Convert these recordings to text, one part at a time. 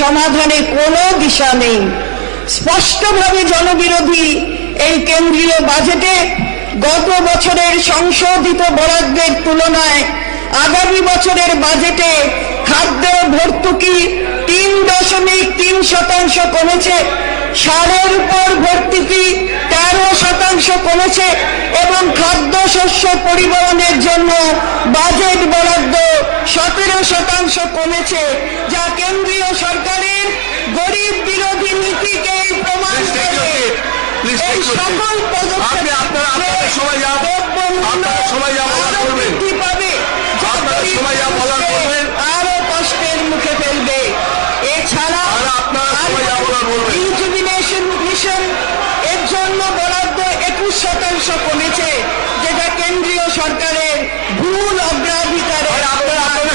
সমাধানে কোনো দিশা নেই। স্পষ্টভাবে জনবিরোধী এই কেন্দ্রীয় বাজেটে গত বছরের সংশোধিত বরাদ্দের তুলনায় আগামী বছরের বাজেটে খাদ্য ভর্তুকি 3.3% কমেছে, সারের উপর ভর্তুকি 13% কমেছে এবং খাদ্যশস্য পরিবহনের জন্য বাজেট বরাদ্দ 17% কমেছে, যা কেন্দ্রীয় সরকারের গরিব বিরোধী নীতিকে প্রমাণ করে। এই সকল বৃদ্ধি পাবে, আরো কষ্টের মুখে ফেলবে। এছাড়া রিজুভিনেশন মিশন এর জন্য বরাদ্দ 21% কমেছে, যেটা কেন্দ্রীয় সরকারের ভুল অগ্রাধিকারে।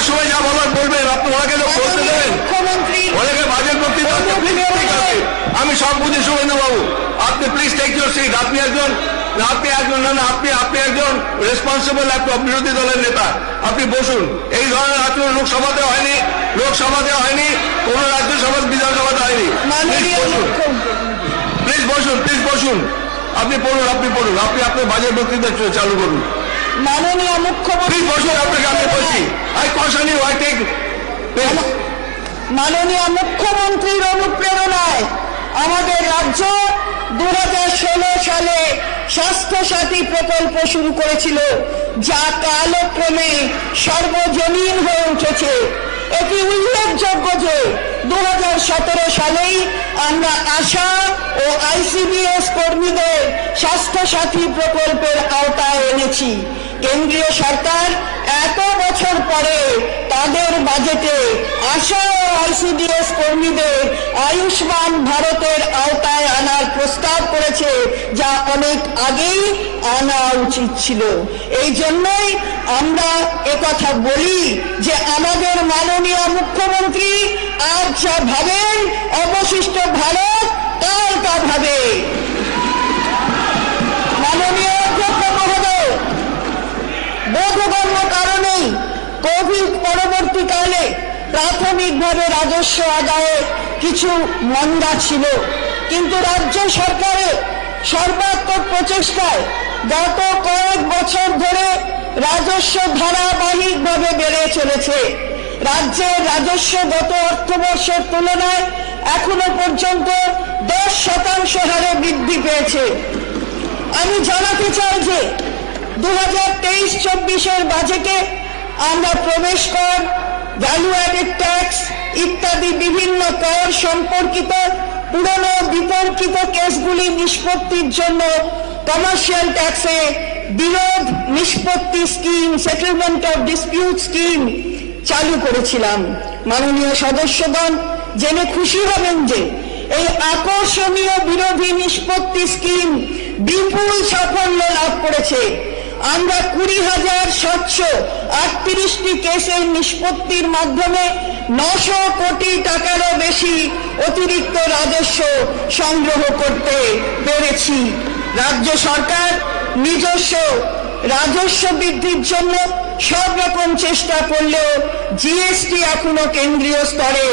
সময় যা বলার বলবেন, আপনি ওনাকে বলতে দেবেন। মুখ্যমন্ত্রী ওনাকে বাজেট বক্তৃতা আমি সব বুঝে শুভেন্দু বাবু, আপনি প্লিজ টেক ইউর সিট। আপনি একজন রেসপন্সিবল একটা বিরোধী দলের নেতা, আপনি বসুন। এই ধরনের আচরণ লোকসভাতে হয়নি, কোন রাজ্যসভা বিধানসভাতে হয়নি। প্লিজ বসুন। আপনি পড়ুন, আপনি আপনার বাজেট বক্তৃতা চালু করুন। মাননীয় মুখ্যমন্ত্রী বসুন, আপনাকে আমি বলছি। মাননীয় মুখ্যমন্ত্রীর অনুপ্রেরণায় আমাদের রাজ্য 2016 সালে স্বাস্থ্য সাথী প্রকল্প শুরু করেছিল, যা কালক্রমে সর্বজনীন হয়ে উঠেছে। এটি উল্লেখযোগ্য যে 2017 সালেই আমরা আশা ও আইসিডিএস কর্মীদের স্বাস্থ্য সাথী প্রকল্পের আওতায় এনেছি। কেন্দ্রীয় সরকার এত বছর পরে তাদের বাজেটে আশা ও আইসিডিএস কর্মীদের আয়ুষ্মান ভারতের আওতায় আনার প্রস্তাব করেছে, যা অনেক আগেই আনা উচিত ছিল। এই জন্যই আমরা একথা বলি যে আমাদের মাননীয় মুখ্যমন্ত্রী আজ যা ভাবেন, অবশিষ্ট ভারত কাল তা ভাবে। মাননীয় অধ্যক্ষ মহোদয়, বোধগম্য কারণেই কোভিড পরবর্তীকালে প্রাথমিকভাবে রাজস্ব আদায়ে কিছু মন্দা ছিল, কিন্তু রাজ্য সরকারের সর্বাত্মক প্রচেষ্টায় গত কয়েক বছর ধরে রাজস্ব ধারাবাহিকভাবে বেড়ে চলেছে। রাজ্যের রাজস্ব গত অর্থবর্ষের তুলনায় এখনো পর্যন্ত 10% হারে বৃদ্ধি পেয়েছে। আমি জানাতে চাই যে 2023-24 বাজেটে আমরা প্রবেশ কর, ভ্যালু অ্যাডেড ট্যাক্স ইত্যাদি বিভিন্ন কর সম্পর্কিত পুরনো বিতর্কিত কেসগুলি নিষ্পত্তির জন্য কমার্শিয়াল ট্যাক্সে বিরোধ নিষ্পত্তি scheme, settlement of dispute scheme চালু করেছিলাম। মাননীয় সদস্যগণ জেনে খুশি হবেন যে এই আকর্ষণীয় বিরোধী নিষ্পত্তি স্কিম বিপুল সাফল্য লাভ করেছে। আমরা 20,738টি কেসের নিষ্পত্তির মাধ্যমে 900 কোটি টাকারও বেশি অতিরিক্ত রাজস্ব সংগ্রহ করতে পেরেছি। রাজ্য সরকার নিজস্ব রাজস্ব বৃদ্ধির জন্য সব রকম চেষ্টা করলেও জিএসটি এখনো কেন্দ্রীয় স্তরে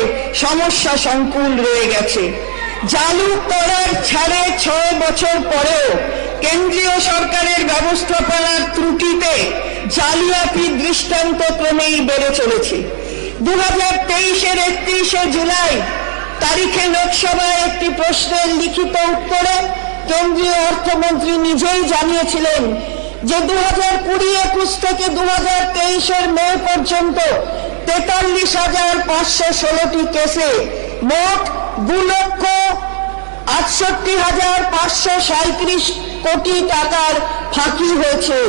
সমস্যা সংকুল রয়ে গেছে। চালু করার ছাড়ে 6 বছর পরেও কেন্দ্রীয় সরকারের ব্যবস্থাপনার ত্রুটিতে জালিয়াতির দৃষ্টান্ত ক্রমেই বেড়ে চলেছে। 2023-এর 31শে জুলাই তারিখে লোকসভায় একটি প্রশ্নের লিখিত উত্তরে কেন্দ্রীয় অর্থমন্ত্রী নিজেই জানিয়েছিলেন যে 2020-21 থেকে 2023-এর মে পর্যন্ত 43,516টি কেসে মোট 2,68,537 কোটি টাকার ফাঁকি হয়েছে।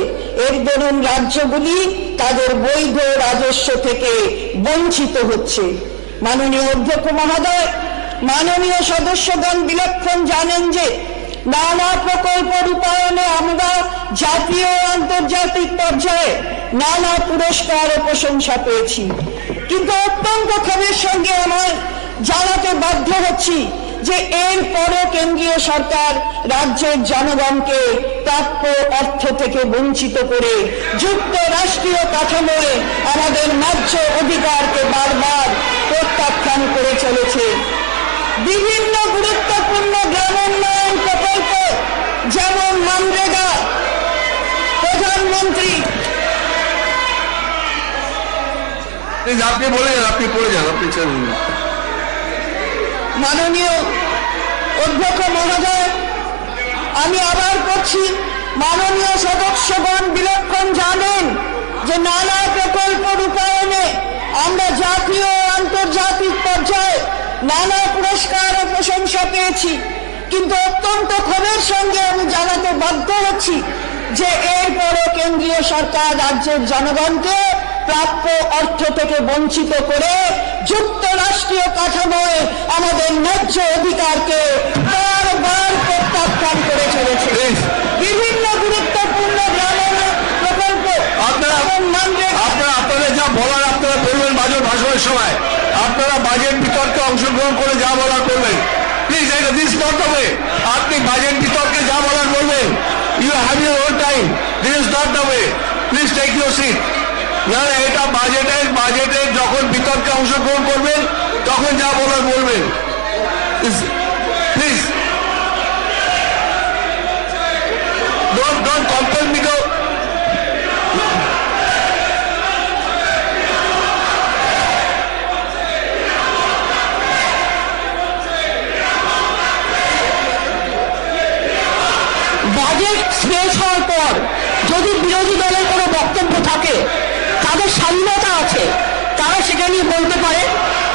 এর দরুন রাজ্যগুলি তাদের বৈধ রাজস্ব থেকে বঞ্চিত হচ্ছে। মাননীয় অধ্যক্ষ মহোদয়, মাননীয় সদস্যগণ বিলক্ষণ জানেন যে নানা প্রকল্প রূপায়ণে আমরা জাতীয় ও আন্তর্জাতিক পর্যায়ে নানা পুরস্কার ও প্রশংসা পেয়েছি, কিন্তু অত্যন্ত ক্ষোভের সঙ্গে আমার জানাতে বাধ্য হচ্ছি যে এরপরও কেন্দ্রীয় সরকার রাজ্যের জনগণকে প্রাপ্য অর্থ থেকে বঞ্চিত করে যুক্তরাষ্ট্রীয় কাঠামোয় আমাদের ন্যায্য অধিকারকে বারবার প্রত্যাখ্যান করে চলেছে। বিভিন্ন গুরুত্বপূর্ণ গ্রামোন্নয়ন প্রকল্প যেমন মনরেগা, প্রধানমন্ত্রী আপনি বলে যান, আপনি পড়ে যান, আপনি চলুন। মাননীয় অধ্যক্ষ মহোদয়, আমি আবার করছি, মাননীয় সদস্যগণ বিলক্ষণ জানেন যে নানা প্রকল্প রূপায়ণে আমরা জাতীয় ও আন্তর্জাতিক পর্যায়ে নানা পুরস্কার ও প্রশংসা পেয়েছি, কিন্তু অত্যন্ত ক্ষোভের সঙ্গে আমি জানাতে বাধ্য হচ্ছি যে এরপরও কেন্দ্রীয় সরকার রাজ্যের জনগণকে প্রাপ্য অর্থ থেকে বঞ্চিত করে যুক্তরাষ্ট্রীয় কাঠামোয় আমাদের ন্যায্য অধিকারকে বারবার প্রত্যাখ্যান করে চলেছে। বিভিন্ন গুরুত্বপূর্ণ গ্রামীণ প্রকল্প আপনাদের যা বলার আপনারা বলবেন বাজেট ভাষণের সময়, আপনারা বাজেট বিতর্কে অংশগ্রহণ করে যা বলার করবেন। প্লিজ এটা দিস নট দ্য ওয়ে। আপনি বাজেট বিতর্কে যা বলার বলবেন, you have your own time, this is not the way. Please take your seat. না, এটা বাজেটের যখন বিতর্কে অংশগ্রহণ করবেন তখন যা বলার বলবেন। Please don't compel me to. Budget শেষ হওয়ার পর যদি বিরোধী দলের কোনো বক্তব্য থাকে, তাদের স্বাধীনতা আছে, তারা সেটা নিয়ে বলতে পারে,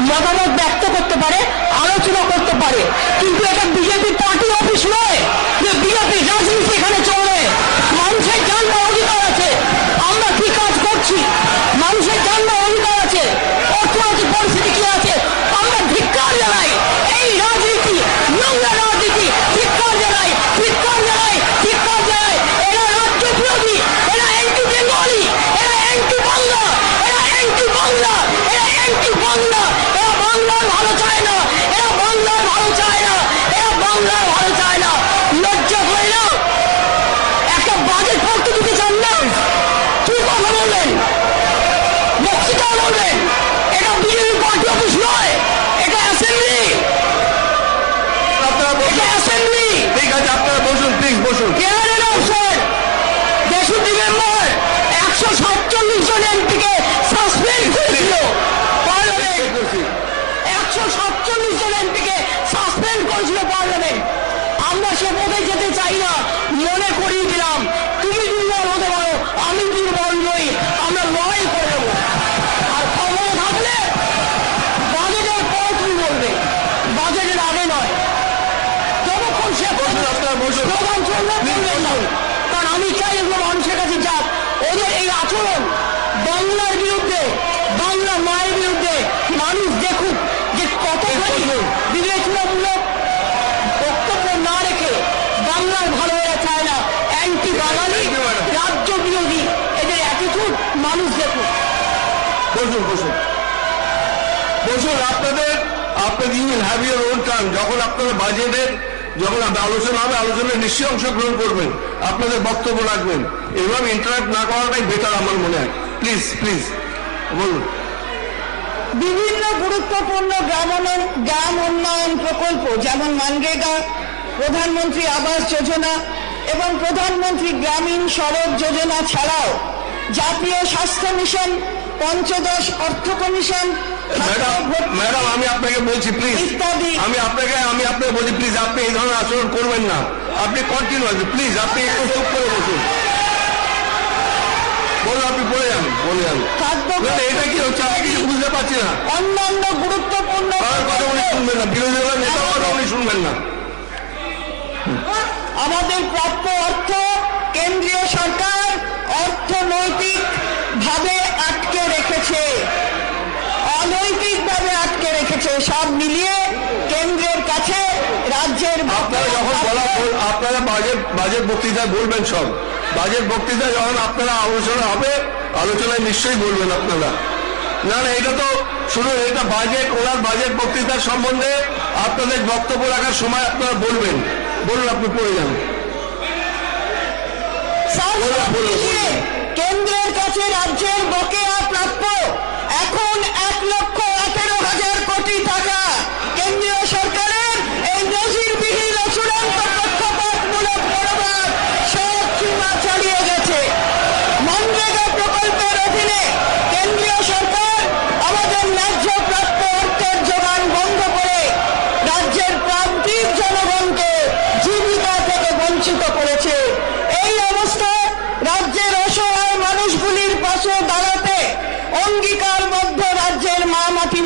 মতামত ব্যক্ত করতে পারে, আলোচনা করতে পারে, কিন্তু এটা বিজেপি পার্টি অফিস নয় যে বিজেপি রাজনীতি এখানে চলে। মানুষের জানবার অধিকার আছে, আমরা কি কাজ করছি, মানুষের জানবার অধিকার আছে, অর্থনৈতিক পরিস্থিতি কি আছে, আমরা ধিক্কার জানাই এই রাজনীতি, নোংরা রাজনীতি, ধিক্কার জানাই, ধিক্কার জানাই, ধিক্কার জানাই। এরা রাজ্য বিরোধী, এরা অ্যান্টি বেঙ্গলি, এরা অ্যান্টি বাংলা, এরা অ্যান্টি বাংলা, এরা অ্যান্টি বাংলা, এরা বাংলার ভালো চায় না, এরা বাংলার ভালো চায় না, এরা বাংলার ভালো চায় না। লজ্জা করে না? একটা বাজেট পড়তে দিতে চান না? কি কথা বলবেন? বক্তৃতা বলবেন? এটা বিজেপি পার্টি অফিস নয়, এটা অ্যাসেম্বলি, এটা অ্যাসেম্বলি। ঠিক আছে, আপনারা বসুন, প্লিজ বসুন। কেয়ারের অবসর 2 ডিসেম্বর 147 জন এমপিকে সাসপেন্ড করেছিল পার্লামেন্ট, 147 জন এমপিকে সাসপেন্ড করেছিল পার্লামেন্ট। আমরা সে পথে যেতে চাই না, মনে করিয়ে দিলাম। তুমি দুর্বল হতে পারো, আমি দুর্বল নই, আমরা লড়াই করে নেবো। আর ক্ষমতা থাকলে বাজেটের পর তুমি বলবে, বাজেটের আগে নয়। যতক্ষণ সে আপনারা বসুন। প্রধান চলবে বলবেন না, কারণ আমি চাই এগুলো মানুষের কাছে যাক। ওদের এই আচরণ বাংলার বিরুদ্ধে, বাংলা মায়ের বিরুদ্ধে মানুষ দেখুক যে কতখানি বিবেচনামূলক বক্তব্য না রেখে বাংলার ভালো এরা চায় না, অ্যান্টি বাঙালি, রাজ্য বিরোধী, এদের অ্যাটিটিউড মানুষ দেখুক। বসুন বসুন বসুন। আপনাদের you will have your own term. যখন আপনারা বাজেটের যখন আলোচনা হবে, আলোচনায় নিশ্চয়ই অংশগ্রহণ করবেন, আপনাদের বক্তব্য রাখবেন। এভাবে ইন্টারাক্ট না করাটাই বেটার আমার মনে হয়। প্লিজ প্লিজ বলুন। বিভিন্ন গুরুত্বপূর্ণ গ্রাম উন্নয়ন প্রকল্প যেমন মনরেগা, প্রধানমন্ত্রী আবাস যোজনা এবং প্রধানমন্ত্রী গ্রামীণ সড়ক যোজনা ছাড়াও জাতীয় স্বাস্থ্য মিশন, পঞ্চদশ অর্থ কমিশন, ম্যাডাম আমি আপনাকে বলছি প্লিজ, ইত্যাদি। আমি আপনাকে বলছি প্লিজ, আপনি এই ধরনের আচরণ করবেন না। আপনি কন্টিনিউ আছে, প্লিজ আপনি একটু চুপ করে বসুন। বলুন, আপনি বলে যান, বলে যান। এটা কি হচ্ছে আমি কিছু বুঝতে পারছি না। অন্যান্য গুরুত্বপূর্ণ কথা উনি শুনবেন না, বিরোধী দলের নেতার কথা উনি শুনবেন না। আমাদের প্রাপ্য অর্থ কেন্দ্রীয় সরকার অর্থনৈতিক ভাবে আটকে রেখেছে, অনৈতিকভাবে আটকে রেখেছে। সব মিলিয়ে কেন্দ্রের কাছে রাজ্যের আপনারা যখন আপনারা বাজেট বক্তৃতায় বলবেন, সব বাজেট বক্তৃতা যখন আপনারা আলোচনা হবে, আলোচনায় নিশ্চয়ই বলবেন আপনারা। না না, এটা তো শুনুন, এটা বাজেট, ওনার বাজেট বক্তৃতার সম্বন্ধে আপনাদের বক্তব্য রাখার সময় আপনারা বলবেন। বলুন, আপনি পড়ে যান। কেন্দ্রের কাছে রাজ্যের বকেয়া প্রাপ্য এখন 1,18,000 কোটি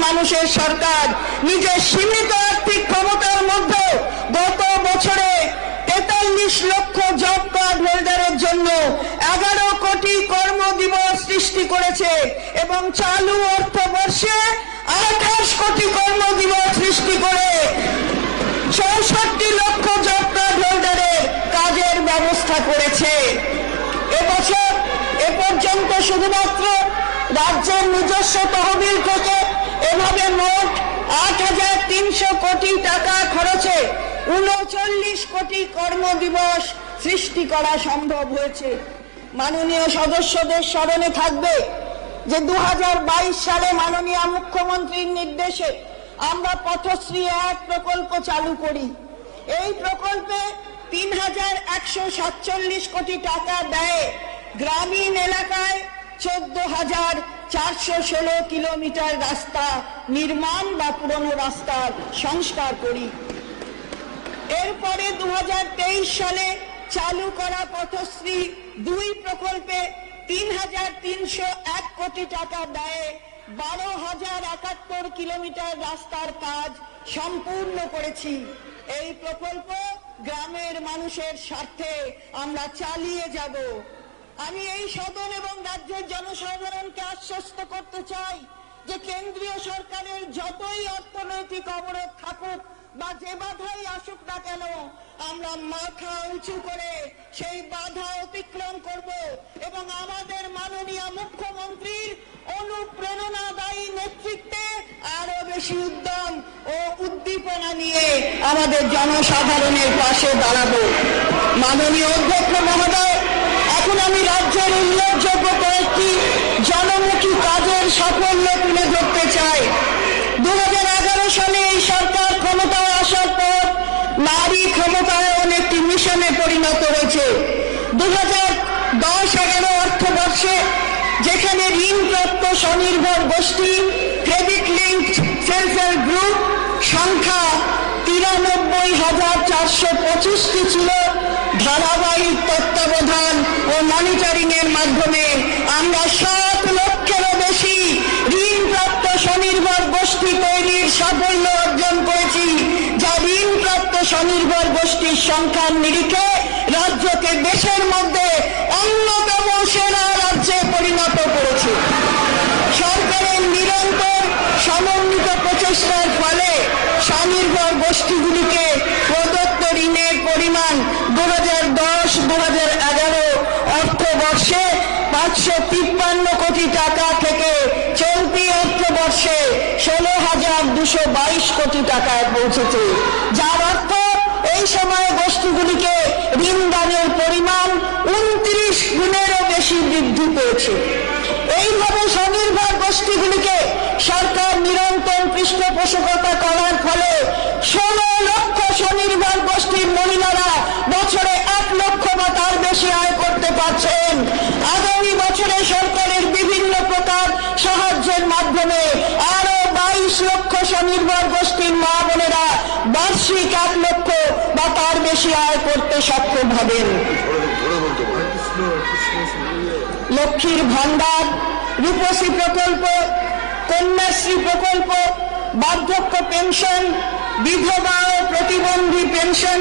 মানুষের সরকার নিজের সীমিত আর্থিক ক্ষমতার মধ্যে গত বছরে 43 লক্ষ জব কার্ড হোল্ডারের জন্য 11 কোটি কর্মদিবস সৃষ্টি করেছে এবং চালু অর্থবর্ষে 28 কোটি কর্মদিবস সৃষ্টি করে 64 লক্ষ জব কার্ড হোল্ডারের কাজের ব্যবস্থা করেছে। এবছর এ পর্যন্ত শুধুমাত্র রাজ্যের নিজস্ব তহবিল থেকে এভাবে মোট 8,300 কোটি টাকা খরচে 39 কোটি কর্মদিবস সৃষ্টি করা সম্ভব হয়েছে। মাননীয় সদস্যদের স্মরণে থাকবে যে 2022 সালে মাননীয় মুখ্যমন্ত্রীর নির্দেশে আমরা পথশ্রী 1 প্রকল্প চালু করি। এই প্রকল্পে 3,147 কোটি টাকা ব্যয়ে গ্রামীণ এলাকায় 14,416 কিলোমিটার রাস্তা নির্মাণ বা পুরনো রাস্তার সংস্কার করি। এরপরে 2023 সালে চালু করা পথশ্রী 2 প্রকল্পে 3,301 কোটি টাকা ব্যয়ে 12,071 কিলোমিটার রাস্তার কাজ সম্পূর্ণ করেছি। এই প্রকল্প গ্রামের মানুষের স্বার্থে আমরা চালিয়ে যাব। আমি এই সদন এবং রাজ্যের জনসাধারণকে আশ্বস্ত করতে চাই যে কেন্দ্রীয় সরকারের যতই অর্থনৈতিক অবরোধ থাকুক বা যে বাধাই আসুক না কেন, আমরা মাথা উঁচু করে সেই বাধা অতিক্রম করব এবং আমাদের মাননীয় মুখ্যমন্ত্রীর অনুপ্রেরণাদায়ী নেতৃত্বে আরো বেশি উদ্যম ও উদ্দীপনা নিয়ে আমাদের জনসাধারণের পাশে দাঁড়াবো। মাননীয় অধ্যক্ষ মহোদয়, এখন আমি রাজ্যের উল্লেখযোগ্য কয়েকটি জনমুখী কাজের সাফল্য তুলে ধরতে চাই। 2011 সালে এই সরকার ক্ষমতায় আসার পর নারী ক্ষমতায়ন একটি মিশনে পরিণত হয়েছে। 2010-11 অর্থবর্ষে যেখানে ঋণপ্রাপ্ত স্বনির্ভর গোষ্ঠী credit linked self help group সংখ্যা 93,425টি ছিল, ধারাবাহিক তত্ত্বাবধান ও মনিটরিং এর মাধ্যমে আমরা 7 লক্ষেরও বেশি ঋণপ্রাপ্ত স্বনির্ভর গোষ্ঠী তৈরির সাফল্য অর্জন করেছি, যা ঋণপ্রাপ্ত স্বনির্ভর গোষ্ঠীর সংখ্যার নিরিখে রাজ্যকে দেশের মধ্যে অন্যতম সেরা রাজ্যে পরিণত করেছে। সরকারের নিরন্তর সমন্বিত প্রচেষ্টার ফলে স্বনির্ভর গোষ্ঠীগুলিকে প্রদত্ত ঋণের পরিমাণ 2010-2011 অর্থবর্ষে 553 কোটি টাকা থেকে চলতি অর্থবর্ষে 16,222 কোটি টাকায় পৌঁছেছে, যার অর্থ এই সময়ে গোষ্ঠীগুলিকে ঋণ দানের পরিমাণ 29 গুণেরও বেশি বৃদ্ধি পেয়েছে। এইভাবে স্বনির্ভর গোষ্ঠীগুলিকে সরকার নিরন্তর পৃষ্ঠপোষকতা করার ফলে 16 লক্ষ স্বনির্ভর গোষ্ঠীর মহিলারা বছরে 1 লক্ষ বা তার বেশি আয় করতে পারছেন। আগামী বছরে সরকারের বিভিন্ন প্রকার সাহায্যের মাধ্যমে আরো 22 লক্ষ স্বনির্ভর গোষ্ঠীর মা বোনেরা বার্ষিক 1 লক্ষ বা তার বেশি আয় করতে সক্ষম হবেন। লক্ষ্মীর ভান্ডার, রূপশ্রী প্রকল্প, কন্যাশ্রী প্রকল্প, বার্ধক্য পেনশন, বিধবা ও প্রতিবন্ধী পেনশন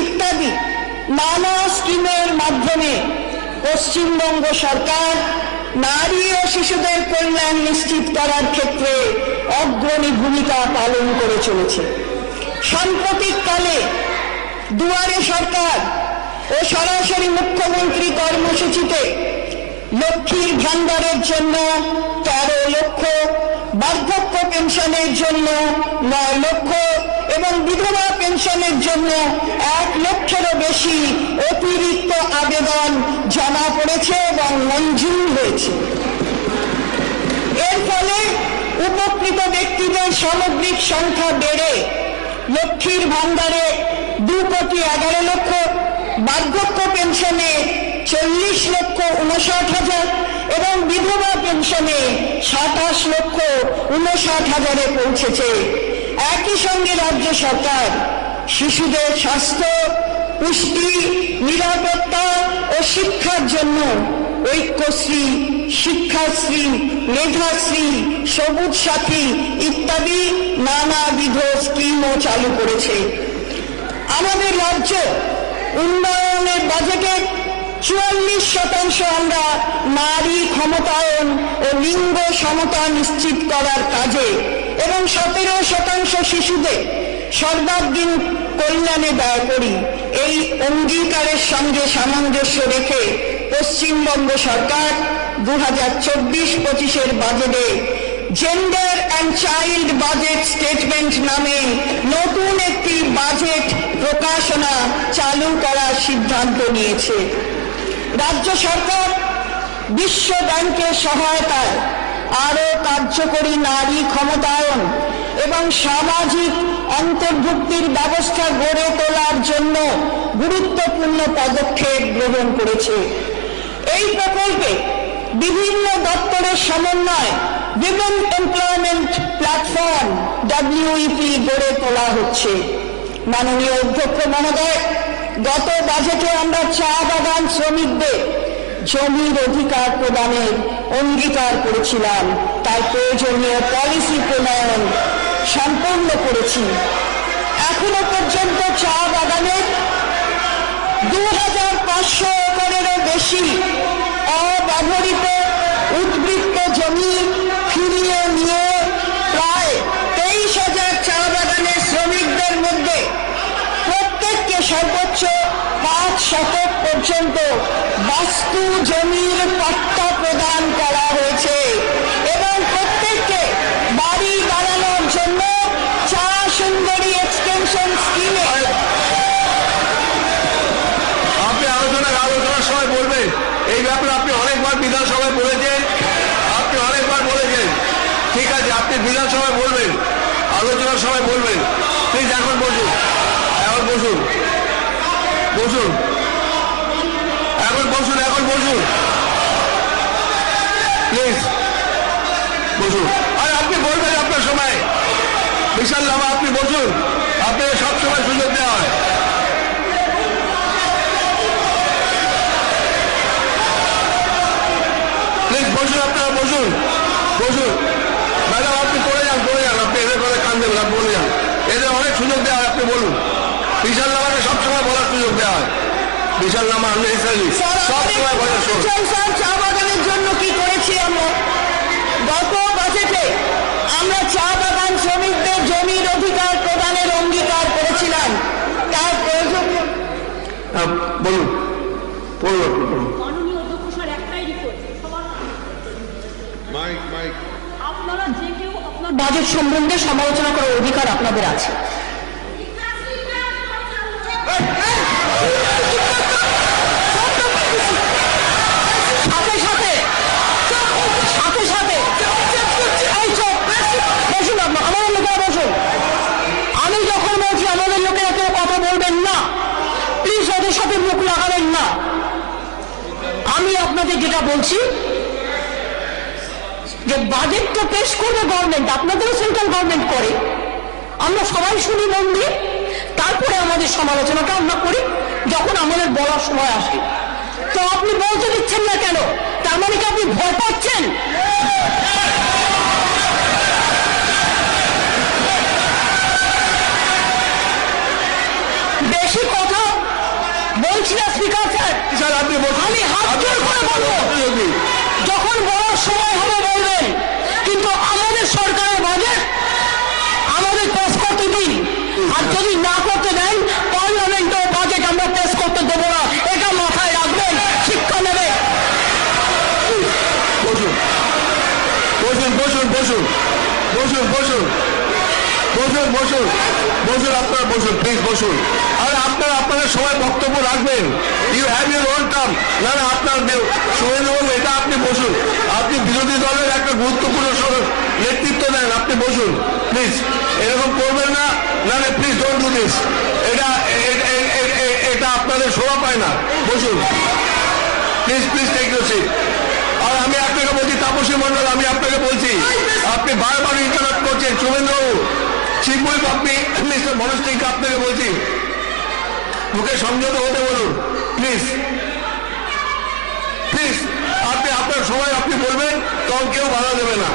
ইত্যাদি নানা স্কিমের মাধ্যমে পশ্চিমবঙ্গ সরকার নারী ও শিশুদের কল্যাণ নিশ্চিত করার ক্ষেত্রে অগ্রণী ভূমিকা পালন করে চলেছে। সাম্প্রতিককালে দুয়ারে সরকার ও সরাসরি মুখ্যমন্ত্রী কর্মসূচিতে লক্ষ্মীর ভান্ডারের জন্য 13 লক্ষ, বার্ধক্য পেনশনের জন্য 9 লক্ষ এবং বিধবা পেনশনের জন্য 1 লক্ষেরও বেশি অতিরিক্ত আবেদন জমা পড়েছে এবং মঞ্জুর হয়েছে। এর ফলে উপকৃত ব্যক্তিদের সামগ্রিক সংখ্যা বেড়ে লক্ষ্মীর ভান্ডারে 2,11,00,000, বার্ধক্য পেনশনে 40,59,000 এবং বিধবা পেনশনে 27,59,000 পৌঁছেছে। একই সঙ্গে রাজ্য সরকার শিশুদের স্বাস্থ্য, পুষ্টি, নিরাপত্তা ও শিক্ষার জন্য ঐক্যশ্রী শিক্ষাশ্রী, মেধাশ্রী, সবুজ সাথী ইত্যাদি নানাবিধ স্কিমও চালু করেছে। আমাদের রাজ্য উন্নয়নের বাজেটে 44% আমরা নারী ক্ষমতায়ন ও লিঙ্গ সমতা নিশ্চিত করার কাজে এবং 17% শিশুদের সর্বাঙ্গীন কল্যাণে ব্যয় করি। এই অঙ্গীকারের সঙ্গে সামঞ্জস্য রেখে পশ্চিমবঙ্গ সরকার 2024-25 বাজেটে gender and child budget statement নামে নতুন একটি বাজেট প্রকাশনা চালু করার সিদ্ধান্ত নিয়েছে। রাজ্য সরকার বিশ্ব ব্যাংকের সহায়তায় আরও কার্যকরী নারী ক্ষমতায়ন এবং সামাজিক অন্তর্ভুক্তির ব্যবস্থা গড়ে তোলার জন্য গুরুত্বপূর্ণ পদক্ষেপ গ্রহণ করেছে। এই প্রকল্পে বিভিন্ন দপ্তরের সমন্বয়ে উইমেন এমপ্লয়মেন্ট প্ল্যাটফর্ম WEP গড়ে তোলা হচ্ছে। মাননীয় অধ্যক্ষ মহোদয়, গত বাজেটে আমরা চা বাগান শ্রমিকদের জমির অধিকার প্রদানের অঙ্গীকার করেছিলাম, তার প্রয়োজনীয় পলিসি প্রণয়ন সম্পন্ন করেছি। এখনো পর্যন্ত চা বাগানের 2500 একরেরও বেশি অব্যবহৃত উদ্বৃত্ত জমি ফিরিয়ে নিয়ে প্রায় 23,000 চা বাগানের শ্রমিকদের মধ্যে প্রত্যেককে সর্বোচ্চ 5 শতক পর্যন্ত বাস্তু জমির পট্টা প্রদান করা হয়েছে এবং প্রত্যেককে বাড়ি বানানোর জন্য চা সুন্দরী এক্সটেনশন স্কিমে আপনি আলোচনার সময় বলবেন। এই ব্যাপারে আপনি অনেকবার বিধানসভায় বলেছেন, ঠিক আছে, আপনি বিধানসভায় বলবেন, আলোচনার সময় বলবেন। প্লিজ এখন বসুন, প্লিজ বসুন। আর আপনি বলবেন আপনার সময়, বিশাল লামা, আপনি বসুন, আপনাকে সবসময় সুযোগ দেওয়া হয়। প্লিজ বসুন, আপনারা বসুন। ম্যাডাম আপনি করে যান, আপনি এদের করে কান দেবেন, আপনি বলে যান। এদের অনেক সুযোগ দেওয়া হয়, আপনি বলুন। বিশাল নামাকে সবসময় বলার সুযোগ দেওয়া হয়। বিশাল নামা সবসময় বলার সুযোগ। চা বাগানের জন্য কি করেছি আমরা? গত বাজেটে আমরা চা বাগান শ্রমিকদের জমির অধিকার প্রদানের অঙ্গীকার করেছিলাম, তার প্রয়োজন। বলুন। মাননীয় অধ্যক্ষ স্যার, একটাই রিকোয়েস্ট, আপনারা যে কেউ আপনার বাজেট সম্বন্ধে সমালোচনা করার অধিকার আপনাদের আছে। আমি যখন বলছি আমাদের লোকেরা কেউ কথা বলবেন না, প্লিজ ওদের সাথে মুখ লাগাবেন না। আমি আপনাদের যেটা বলছি যে বাজেটটা পেশ করবে গভর্নমেন্ট, আপনাদেরও সেন্ট্রাল গভর্নমেন্ট করে, আমরা সবাই শুনি মন দিয়ে, তারপরে আমাদের সমালোচনাটা আমরা করি যখন আমাদের বলার সময় আসে। তো আপনি বলতে দিচ্ছেন না কেন? তার মানে কি আপনি ভয় পাচ্ছেন? বেশি কথা বলছি না স্পিকার স্যার, আমি হাত জোর করে বলবো, যখন বলার সময় হবে বলবেন, কিন্তু আমাদের সরকারের বাজেট আমাদের পেশ করতে দিন, আর যদি না করতে দেন পার্লামেন্টের বাজেট আমরা পেশ করতে দেবো না, এটা মাথায় রাখবেন, শিক্ষা নেবে। আপনারা বসুন, প্লিজ বসুন। আর আপনারা আপনাদের সময় বক্তব্য রাখবেন, you have your own term. না আপনার শুভেন্দুবাবু, এটা আপনি বসুন, আপনি বিরোধী দলের একটা গুরুত্বপূর্ণ নেতৃত্ব দেন, আপনি বসুন প্লিজ। এরকম করবেন না, প্লিজ ডোন্ট ডু দিস। এটা আপনাদের শোভা পায় না, বসুন প্লিজ, টেক ইউর সিট। আর আমি আপনাকে বলছি, তাপসী মন্ডল, আমি আপনাকে বলছি, আপনি বারবার ইন্টারাপ্ট করছেন। শুভেন্দুবাবু, শিবুল, আপনি মিস্টার মনস্টিকে আপনাকে বলছি, মুখে সংযত হতে বলুন প্লিজ। আপনি আপনার সময় আপনি বলবেন, তখন কেউ বাধা দেবে না।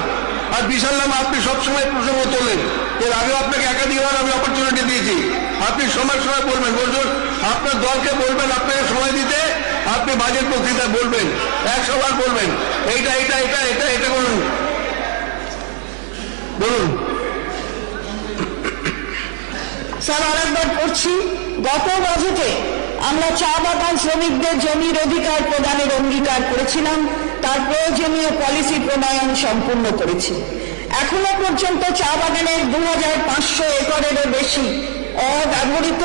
আর বিশাল নাম আপনি সবসময় প্রসঙ্গ তোলেন, এর আগে আপনাকে একাধিকবার আমি অপরচুনিটি দিয়েছি, আপনি সময় সময় বলবেন, বলুন আপনার দলকে বলবেন আপনাকে সময় দিতে, আপনি বাজেট বক্তৃতা বলবেন, 100 বার বলবেন এইটা এটা এটা এটা এটা বলুন বলুন। স্যার আরেকবার পড়ছি, গত বাজেটে আমরা চা বাগান শ্রমিকদের জমির অধিকার প্রদানের অঙ্গীকার করেছিলাম, তার প্রয়োজনীয় পলিসি প্রণয়ন সম্পূর্ণ করেছি। এখনো পর্যন্ত চা বাগানের 2500 একরেরও বেশি অব্যবহৃত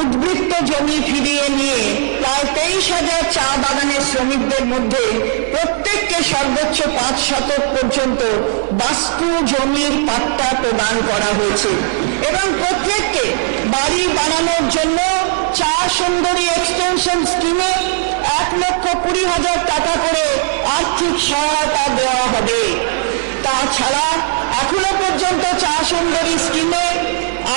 উদ্বৃত্ত জমি ফিরিয়ে নিয়ে প্রায় 23,000 চা বাগানের শ্রমিকদের মধ্যে প্রত্যেককে সর্বোচ্চ 5 শতক পর্যন্ত বাস্তু জমির পাট্টা প্রদান করা হয়েছে এবং প্রত্যেককে বাড়ি বানানোর জন্য চা সুন্দরী এক্সটেনশন স্কিমে 1,20,000 টাকা করে আর্থিক সহায়তা দেওয়া হবে। তাছাড়া এখনো পর্যন্ত চা সুন্দরী স্কিমে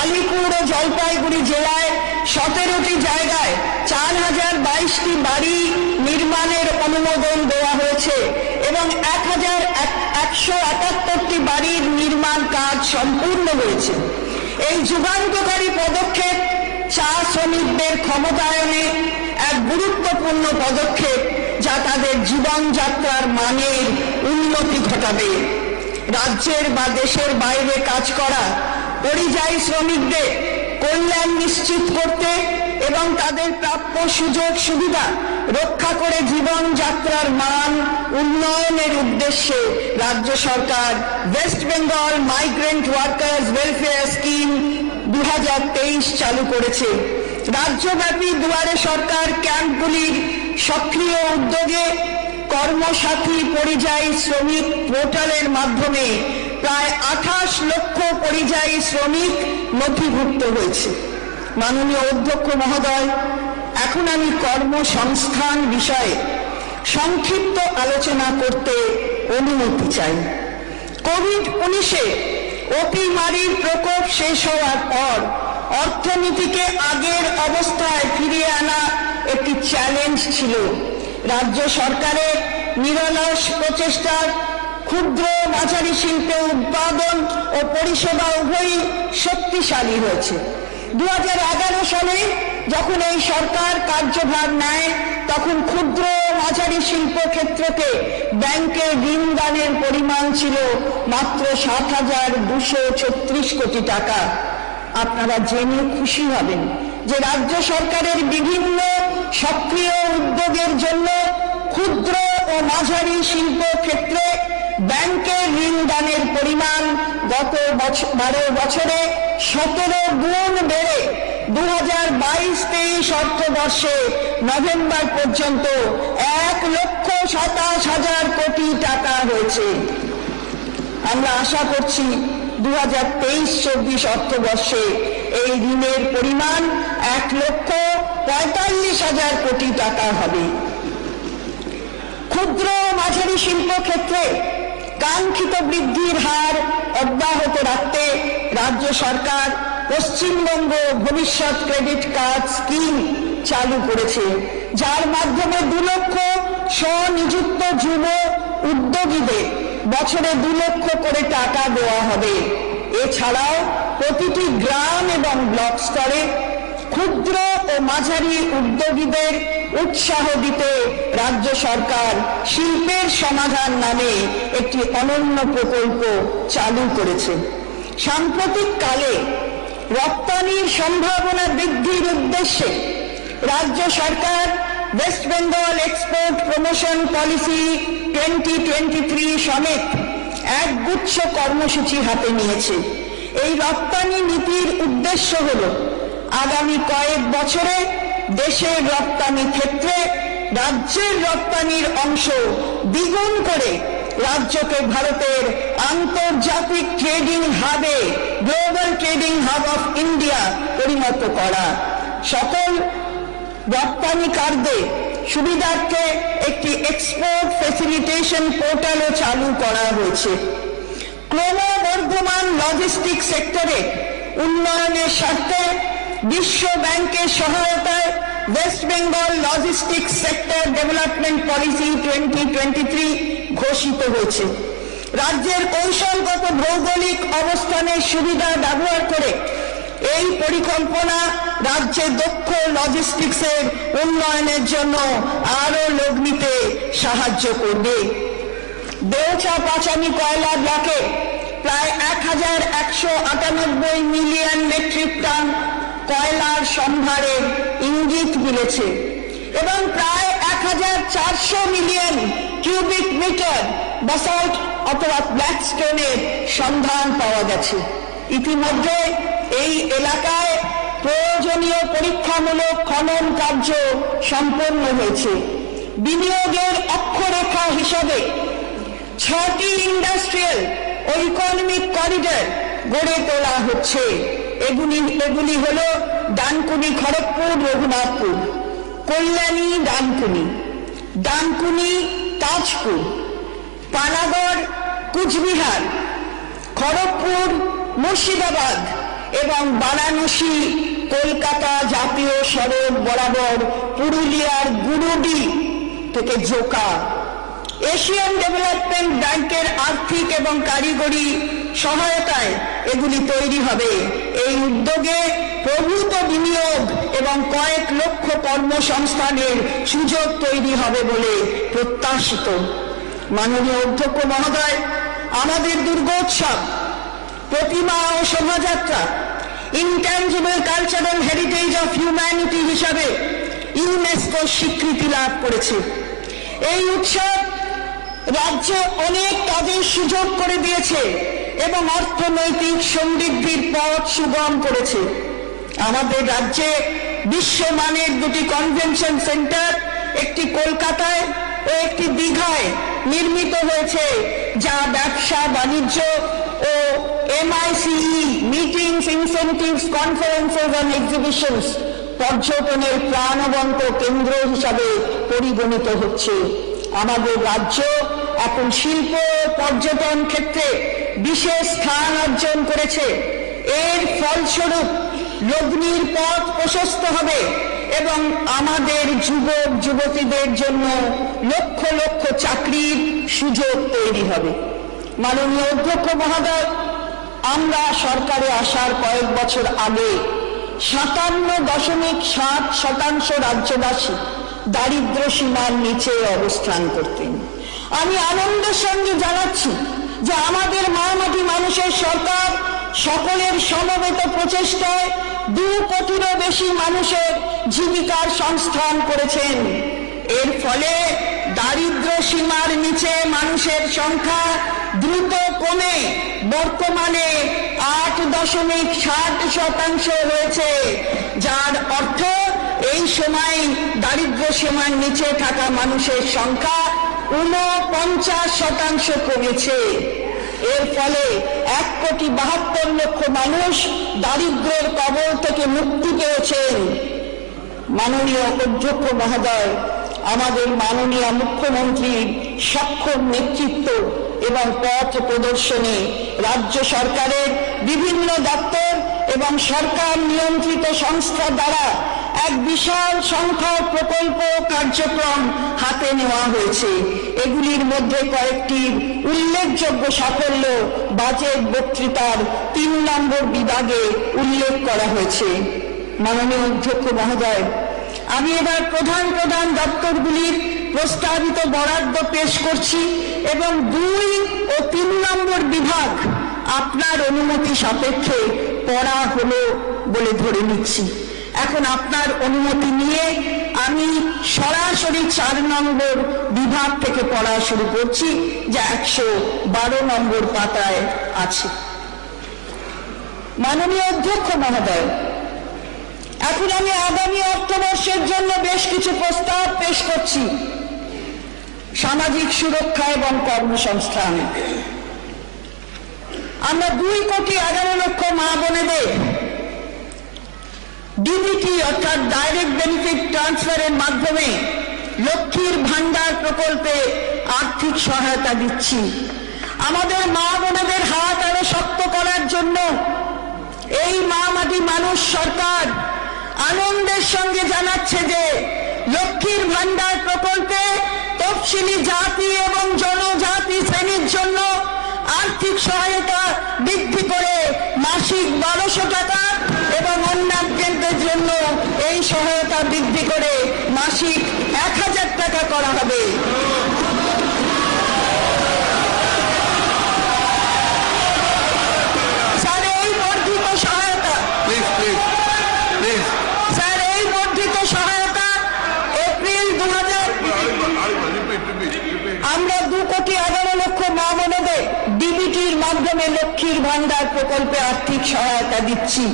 আলিপুর ও জলপাইগুড়ি জেলায় 17টি জায়গায় 4,022টি বাড়ি নির্মাণের অনুমোদন দেওয়া হয়েছে এবং 1,171টি বাড়ির নির্মাণ কাজ সম্পূর্ণ হয়েছে। এই যুগান্তকারী পদক্ষেপ চা শ্রমিকদের ক্ষমতায়নে এক গুরুত্বপূর্ণ পদক্ষেপ, যা তাদের জীবনযাত্রার মানের উন্নতি ঘটাবে। রাজ্যের বা দেশের বাইরে কাজ করা পরিযায়ী শ্রমিকদের কল্যাণ নিশ্চিত করতে এবং তাদের প্রাপ্য সুযোগ সুবিধা রক্ষা করে জীবনযাত্রার মান উন্নয়নের উদ্দেশ্যে রাজ্য সরকার West Bengal migrant workers welfare scheme 2023 চালু করেছে। রাজ্যব্যাপী দুয়ারে সরকার ক্যাম্পগুলির সক্রিয় উদ্যোগে কর্মসাথী পরিযায়ী শ্রমিক পোর্টালের মাধ্যমে প্রায় 28 লক্ষ পরিযায়ী শ্রমিক নথিভুক্ত হয়েছে। মাননীয় অধ্যক্ষ মহোদয়, এখন আমি কর্মসংস্থান বিষয়ে সংক্ষিপ্ত আলোচনা করতে অনুমতি চাই। কোভিড-19 অতিমারির প্রকোপ শেষ হওয়ার পর অর্থনীতিকে আগের অবস্থায় ফিরিয়ে আনা একটি চ্যালেঞ্জ ছিল। রাজ্য সরকারের নিরলস প্রচেষ্টার ক্ষুদ্র মাঝারি শিল্পে উৎপাদন ও পরিষেবা উভয়ই শক্তিশালী হয়েছে। 2011 সালে যখন এই সরকার কার্যভার নেয়, তখন ক্ষুদ্র মাঝারি শিল্প ক্ষেত্রকে ব্যাংকে ঋণ দানের পরিমাণ ছিল মাত্র 7,236 কোটি টাকা। আপনারা জেনে খুশি হবেন যে রাজ্য সরকারের বিভিন্ন সক্রিয় উদ্যোগের জন্য ক্ষুদ্র ও মাঝারি শিল্প ক্ষেত্রে ব্যাংকের ঋণ দানের পরিমাণ গত 12 বছরে 17 গুণ বেড়ে 2022-23 অর্থবর্ষে নভেম্বর পর্যন্ত 1,27,000 কোটি টাকা হয়েছে। আমরা আশা করছি 2023-24 অর্থবর্ষে এই ঋণের পরিমাণ 1,45,000 কোটি টাকা হবে। ক্ষুদ্র মাঝারি শিল্প ক্ষেত্রে কাঙ্ক্ষিত বৃদ্ধির হার অব্যাহত রাখতে রাজ্য সরকার পশ্চিমবঙ্গ ভবিষ্যৎ ক্রেডিট কার্ড স্কিম চালু করেছে, যার মাধ্যমে 2 লক্ষ স্বনিযুক্ত যুব উদ্যোগীদের বছরে 2 লক্ষ করে টাকা দেওয়া হবে। এছাড়াও প্রতিটি গ্রাম এবং ব্লক স্তরে ক্ষুদ্র ও মাঝারি উদ্যোগীদের উৎসাহ দিতে রাজ্য সরকার শিল্পের সমাধান নামে একটি অনন্য প্রকল্প চালু করেছে। সাম্প্রতিক কালে রপ্তানির সম্ভাবনা বৃদ্ধির উদ্দেশ্যে রাজ্য সরকার West Bengal export promotion policy 2023 সমেত একগুচ্ছ কর্মসূচি হাতে নিয়েছে। এই রপ্তানি নীতির উদ্দেশ্য হল আগামী কয়েক বছরে দেশের রপ্তানি ক্ষেত্রে রাজ্যের রপ্তানির অংশ দ্বিগুণ করে রাজ্যকে ভারতের আন্তর্জাতিক ট্রেডিং হাবে, global trading hub of India পরিণত করা। সকল রপ্তানিকারদের সুবিধার্থে একটি এক্সপোর্ট ফেসিলিটেশন পোর্টালও চালু করা হয়েছে। ক্রমবর্ধমান লজিস্টিক সেক্টরে উন্নয়নের স্বার্থে বিশ্ব ব্যাংকের সহায়তায় West Bengal logistics sector development policy 2023 ঘোষিত হয়েছে। রাজ্যের কৌশলগত ভৌগোলিক অবস্থানের সুবিধা ব্যবহার করে এই পরিকল্পনা রাজ্যের দক্ষ লজিস্টিক্সের উন্নয়নের জন্য আরো লগ্নিতে সাহায্য করবে। দেওচা পাচামি কয়লা ব্লকে প্রায় 1198 মিলিয়ন মেট্রিক টন কয়লার সম্ভারের ইঙ্গিত মিলেছে এবং প্রায় 1400 মিলিয়ন কিউবিক মিটার বাসাল্ট অথবা ব্ল্যাকস্টোনের সন্ধান পাওয়া গেছে। ইতিমধ্যে এই এলাকায় প্রয়োজনীয় পরীক্ষামূলক খনন কার্য সম্পন্ন হয়েছে। বিনিয়োগের অক্ষরেখা হিসাবে 6টি ইন্ডাস্ট্রিয়াল ও ইকোনমিক করিডর গড়ে তোলা হচ্ছে। এগুলি হল ডানকুনি খড়গপুর রঘুনাথপুর, কল্যাণী ডানকুনি, ডানকুনি তাজপুর, পানাগড় কুচবিহার, খড়গপুর মুর্শিদাবাদ এবং বারাণসী কলকাতা জাতীয় সড়ক বরাবর পুরুলিয়ার গুরুডি থেকে জোকা। এশিয়ান ডেভেলপমেন্ট ব্যাংকের আর্থিক এবং কারিগরি সহায়তায় এগুলি তৈরি হবে। এই উদ্যোগে প্রভূত বিনিয়োগ এবং কয়েক লক্ষ কর্মসংস্থানের সুযোগ তৈরি হবে বলে প্রত্যাশিত। মাননীয় অধ্যক্ষ মহোদয়, আমাদের দুর্গোৎসব, প্রতিমা ও শোভাযাত্রা intangible cultural heritage of humanity হিসাবে ইউনেস্কো স্বীকৃতি লাভ করেছে। এই উৎসব রাজ্যে অনেক কাজের সুযোগ করে দিয়েছে এবং অর্থনৈতিক সমৃদ্ধির পথ সুগম করেছে। আমাদের রাজ্যে বিশ্বমানের দুটি কনভেনশন সেন্টার, একটি কলকাতায় ও একটি দীঘায় নির্মিত হয়েছে, যা ব্যবসা বাণিজ্য ও MICE meetings, incentives, conferences and exhibitions পর্যটনের প্রাণবন্ত কেন্দ্র হিসাবে পরিগণিত হচ্ছে। আমাদের রাজ্য এখন শিল্প পর্যটন ক্ষেত্রে বিশেষ স্থান অর্জন করেছে। এর ফলস্বরূপ লগ্নির পথ প্রশস্ত হবে এবং আমাদের যুবক যুবতীদের জন্য লক্ষ লক্ষ চাকরির সুযোগ তৈরি হবে। মাননীয় অধ্যক্ষ মহোদয়, আমরা সরকারে আসার কয়েক বছর আগে 57.7% রাজ্যবাসী দারিদ্র্য সীমার নিচে অবস্থান করতেন। আমি আনন্দের সঙ্গে জানাচ্ছি যে আমাদের মহামাটি মানুষের সরকার সকলের সমবেত প্রচেষ্টায় 2 কোটিরও বেশি মানুষের জীবিকার সংস্থান করেছেন। এর ফলে দারিদ্র্য সীমার নিচে মানুষের সংখ্যা দ্রুত কমে বর্তমানে 8.60% হয়েছে, যার অর্থ এই সময় দারিদ্র্য সীমার নিচে থাকা মানুষের সংখ্যা 49% কমেছে। এর ফলে 1,72,00,000 মানুষ দারিদ্র্যের কবল থেকে মুক্তি পেয়েছেন। মাননীয় অধ্যক্ষ মহোদয়, আমাদের মাননীয় মুখ্যমন্ত্রীর সক্ষম নেতৃত্ব এবং পথ প্রদর্শনে রাজ্য সরকারের বিভিন্ন দপ্তর এবং সরকার নিয়ন্ত্রিত সংস্থা দ্বারা এক বিশাল সংখ্যার প্রকল্প কার্যক্রম হাতে নেওয়া হয়েছে। এগুলির মধ্যে কয়েকটি উল্লেখযোগ্য সাফল্য বাজেট বক্তৃতার 3 নম্বর বিভাগে উল্লেখ করা হয়েছে। মাননীয় অধ্যক্ষ মহোদয়, আমি এবার প্রধান প্রধান দপ্তরগুলির প্রস্তাবিত বরাদ্দ পেশ করছি এবং 2 ও 3 নম্বর বিভাগ আপনার অনুমতি সাপেক্ষে পড়া হলো বলে ধরে নিচ্ছি। এখন আপনার অনুমতি নিয়ে আমি সরাসরি 4 নম্বর বিভাগ থেকে পড়া শুরু করছি, যা 112 নম্বর পাতায় আছে। মাননীয় অধ্যক্ষ মহোদয়, এখন আমি আগামী অর্থবর্ষের জন্য বেশ কিছু প্রস্তাব পেশ করছি। সামাজিক সুরক্ষা এবং কর্মসংস্থান। আমরা 2,11,00,000 মা বোনেদের ডিবিটি অর্থাৎ ডাইরেক্ট বেনিফিট ট্রান্সফারের মাধ্যমে লক্ষ্মীর ভান্ডার প্রকল্পে আর্থিক সহায়তা দিচ্ছি। আমাদের মা বোনেদের হাত আরো শক্ত করার জন্য এই মা মাটি মানুষ সরকার আনন্দের সঙ্গে জানাচ্ছে যে লক্ষ্মীর ভান্ডার প্রকল্পে তফসিলি জাতি এবং জনজাতি শ্রেণীর জন্য আর্থিক সহায়তা বৃদ্ধি করে মাসিক 1200 টাকা এবং অন্যান্যদের জন্য এই সহায়তা বৃদ্ধি করে মাসিক 1000 টাকা করা হবে। স্যার, এই বর্ধিত সহায়তা এপ্রিল 2000 আমরা 2,11,00,000 মা বোনদের ডিবিটির মাধ্যমে লক্ষ্মীর ভান্ডার প্রকল্পে আর্থিক সহায়তা দিচ্ছি।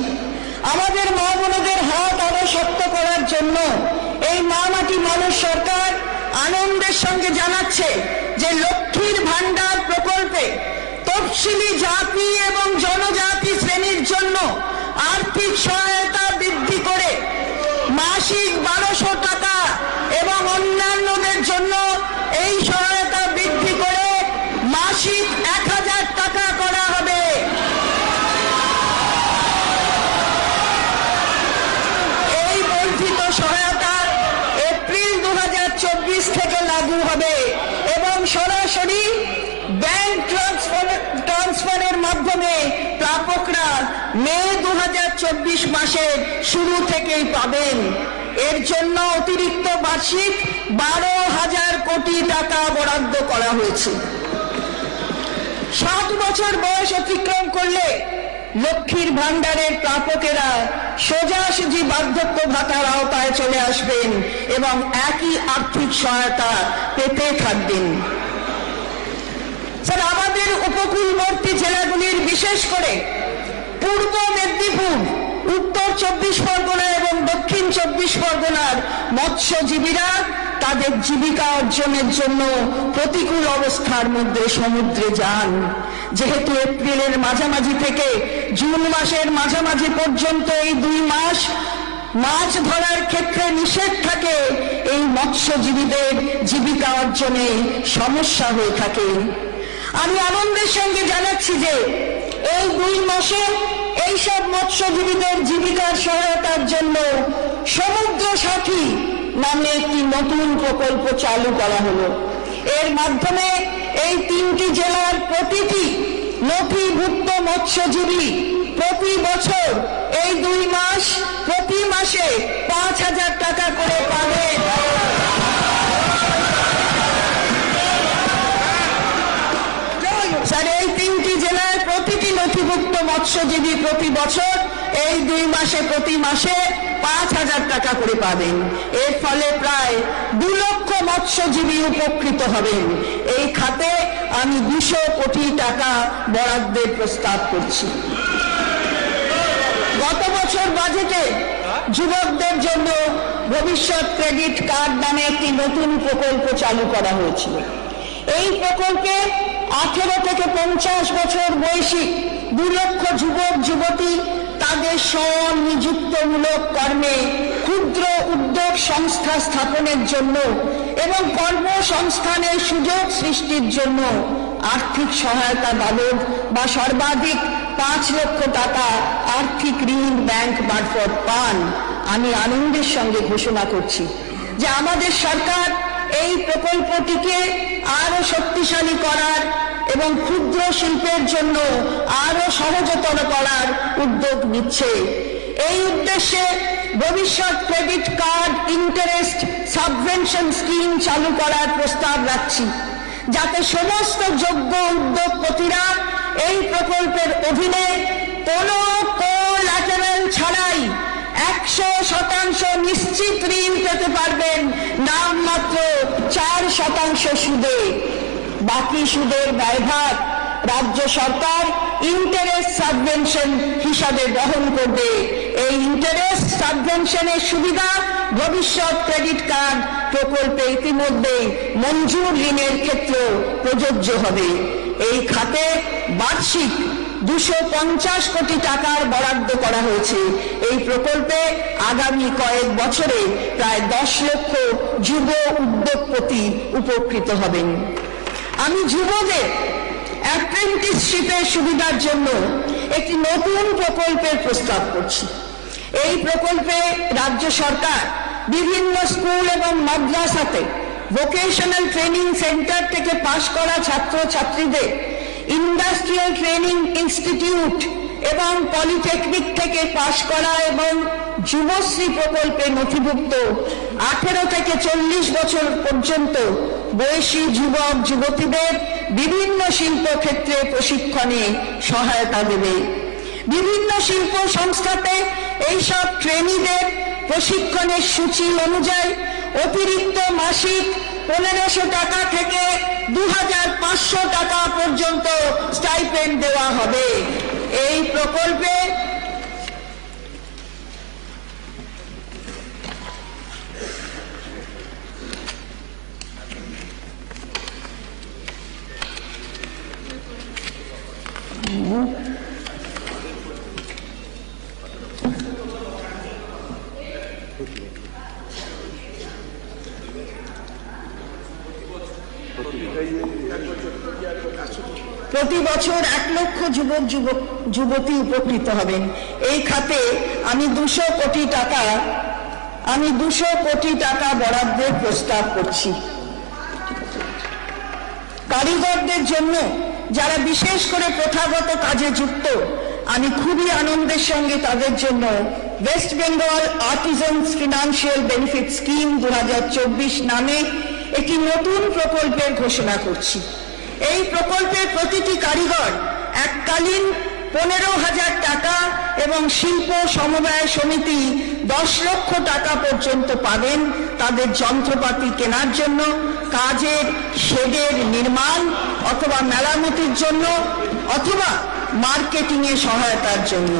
আমাদের মা বোনদের হাত আরো শক্ত করার জন্য এই মা মাটি মানুষ সরকার আনন্দের সঙ্গে জানাচ্ছে যে লক্ষ্মীর ভান্ডার প্রকল্পে তফসিলি জাতি এবং জনজাতি শ্রেণীর জন্য আর্থিক সহায়তা বৃদ্ধি করে মাসিক 1200 টাকা এবং অন্যান্যদের জন্য এই সহায়তা বৃদ্ধি করে মাসিক 1000 টাকা করা হবে। এই বর্ধিত সহায়তা এপ্রিল 2024 থেকে লাগু হবে এবং সরাসরি ব্যাংক ট্রান্সফারের মাধ্যমে প্রাপকরা মে 2024 মাসের শুরু থেকেই পাবেন। এর জন্য অতিরিক্ত বার্ষিক 12,000 কোটি টাকা বরাদ্দ করা হয়েছে। 7 বছর বয়স অতিক্রম করলে লক্ষ্মীর ভান্ডারের প্রাপকেরা সোজাসুজি বার্ধক্য ভাতার আওতায় চলে আসবেন এবং একই আর্থিক সহায়তা পেতে থাকবেন। স্যার, আমাদের উপকূলবর্তী জেলাগুলির বিশেষ করে পূর্ব মেদিনীপুর, উত্তর 24 পরগনা এবং দক্ষিণ 24 পরগনার মৎস্যজীবীরা তাদের জীবিকা অর্জনের জন্য প্রতিকূল অবস্থার মধ্যে সমুদ্রে যান। যেহেতু এপ্রিলের মাঝামাঝি থেকে জুন মাসের মাঝামাঝি পর্যন্ত এই 2 মাস মাছ ধরার ক্ষেত্রে নিষেধ থাকে, এই মৎস্যজীবীদের জীবিকা অর্জনে সমস্যা হয়ে থাকে। আমি আনন্দের সঙ্গে জানাচ্ছি যে এই 2 মাসে এইসব মৎস্যজীবীদের জীবিকার সহায়তার জন্য সমুদ্র সাথী নামে একটি নতুন প্রকল্প চালু করা হলো। এর মাধ্যমে এই 3টি জেলার প্রতিটি নথিভুক্ত মৎস্যজীবী প্রতি বছর এই 2 মাস প্রতি মাসে 5,000 টাকা করে পাবে। স্যার, এই 3টি জেলার প্রতিটি নথিভুক্ত মৎস্যজীবী প্রতি বছর এই 2 মাসে প্রতি মাসে 5,000 টাকা করে পাবেন। এর ফলে প্রায় 2 লক্ষ মৎস্যজীবী উপকৃত হবেন। এই খাতে আমি 200 কোটি টাকা বরাদ্দের প্রস্তাব করছি। গত বছর বাজেটে যুবকদের জন্য ভবিষ্যৎ ক্রেডিট কার্ড নামে একটি নতুন প্রকল্প চালু করা হয়েছিল। এই প্রকল্পে 18 থেকে 50 বছর বয়সী 2 লক্ষ যুবক যুবতী তাদের স্বনিযুক্তমূলক কর্মে ক্ষুদ্র উদ্যোগ সংস্থা স্থাপনের জন্য এবং কর্মসংস্থানের সুযোগ সৃষ্টির জন্য আর্থিক সহায়তা বাবদ বা সর্বাধিক 5 লক্ষ টাকা আর্থিক ঋণ ব্যাংক মারফত পান। আমি আনন্দের সঙ্গে ঘোষণা করছি যে আমাদের সরকার এই প্রকল্পটিকে আরো শক্তিশালী করার এবং ক্ষুদ্র শিল্পের জন্য আরো সহজতর করার উদ্যোগ নিচ্ছে। এই উদ্দেশ্যে ভবিষ্যৎ credit card interest subvention scheme চালু করার প্রস্তাব রাখছি, যাতে সমস্ত যোগ্য উদ্যোগপতিরা এই প্রকল্পের অধীনে কোনো কোল্যাটারাল ছাড়াই 100% নিশ্চিত ঋণ পেতে পারবেন, নামমাত্র 4% সুদে। বাকি সুদের ব্যয়ভার রাজ্য সরকার ইন্টারেস্ট সাবভেনশন হিসাবে বহন করবে। এই ইন্টারেস্ট সাবভেনশনের সুবিধা ভবিষ্যৎ ক্রেডিট কার্ড প্রকল্পে ইতিমধ্যে মঞ্জুর ঋণের ক্ষেত্রে প্রযোজ্য হবে। এই খাতে বার্ষিক 250 কোটি টাকার বরাদ্দ করা হয়েছে। এই প্রকল্পে আগামী কয়েক বছরে প্রায় 10 লক্ষ যুব উদ্যোগপতি উপকৃত হবেন। আমি যুবদের অ্যাপ্রেন্টিসশিপের সুবিধার জন্য একটি নতুন প্রকল্পের প্রস্তাব করছি। এই প্রকল্পে রাজ্য সরকার বিভিন্ন স্কুল এবং মাদ্রাসাতে ভোকেশনাল ট্রেনিং সেন্টার থেকে পাশ করা ছাত্রছাত্রীদের ইন্ডাস্ট্রিয়াল ট্রেনিং ইনস্টিটিউট এবং পলিটেকনিক থেকে পাশ করা এবং যুবশ্রী প্রকল্পে নথিভুক্ত 18 থেকে 40 বছর পর্যন্ত বয়সী যুবক যুবতীদের বিভিন্ন শিল্পক্ষেত্রে প্রশিক্ষণে সহায়তা দেবে। বিভিন্ন শিল্প সংস্থাতে এইসব ট্রেনিদের প্রশিক্ষণের সূচি অনুযায়ী অতিরিক্ত মাসিক 1500 টাকা থেকে 2500 টাকা পর্যন্ত স্টাইপেন্ড দেওয়া হবে। এই প্রকল্পে প্রতি বছর 1 লক্ষ যুবক যুবতী উপকৃত হবেন। এই খাতে আমি 200 কোটি টাকা বরাদ্দের প্রস্তাব করছি। কারিগরদের জন্য যারা বিশেষ করে প্রথাগত কাজে যুক্ত, আমি খুবই আনন্দের সঙ্গে তাদের জন্য West Bengal artisans financial benefit scheme 2024 নামে একটি নতুন প্রকল্পের ঘোষণা করছি। এই প্রকল্পের প্রতিটি কারিগর এককালীন 15,000 টাকা এবং শিল্প সমবায় সমিতি 10 লক্ষ টাকা পর্যন্ত পাবেন তাদের যন্ত্রপাতি কেনার জন্য, কাজের শেডের নির্মাণ অথবা মেরামতির জন্য অথবা মার্কেটিং এ সহায়তার জন্য।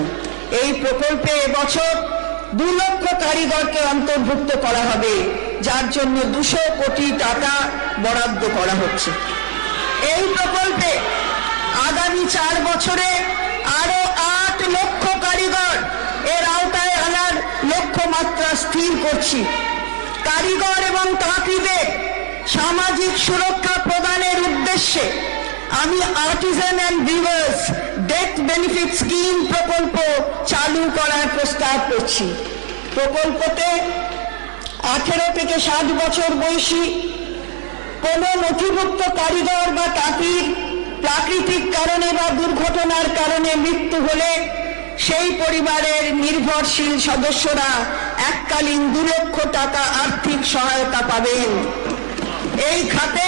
এই প্রকল্পে এবছর 2 লক্ষ কারিগরকে অন্তর্ভুক্ত করা হবে, যার জন্য 200 কোটি টাকা বরাদ্দ করা হচ্ছে। এই প্রকল্পে আগামী 4 বছরে আরো 8 লক্ষ কারিগর এর আওতায় আনার লক্ষ্যমাত্রা স্থির করছি। কারিগর এবং তাঁতিদের সামাজিক সুরক্ষা প্রদানের উদ্দেশ্যে আমি Artisan and weavers death benefit scheme প্রকল্প চালু করার প্রস্তাব করছি। প্রকল্পতে 18 থেকে 60 বছর বয়সী কোন নথিভুক্ত কারিগর বা তাঁতির প্রাকৃতিক কারণে বা দুর্ঘটনার কারণে মৃত্যু হলে সেই পরিবারের নির্ভরশীল সদস্যরা এককালীন 2 লক্ষ টাকা আর্থিক সহায়তা পাবেন। এই খাতে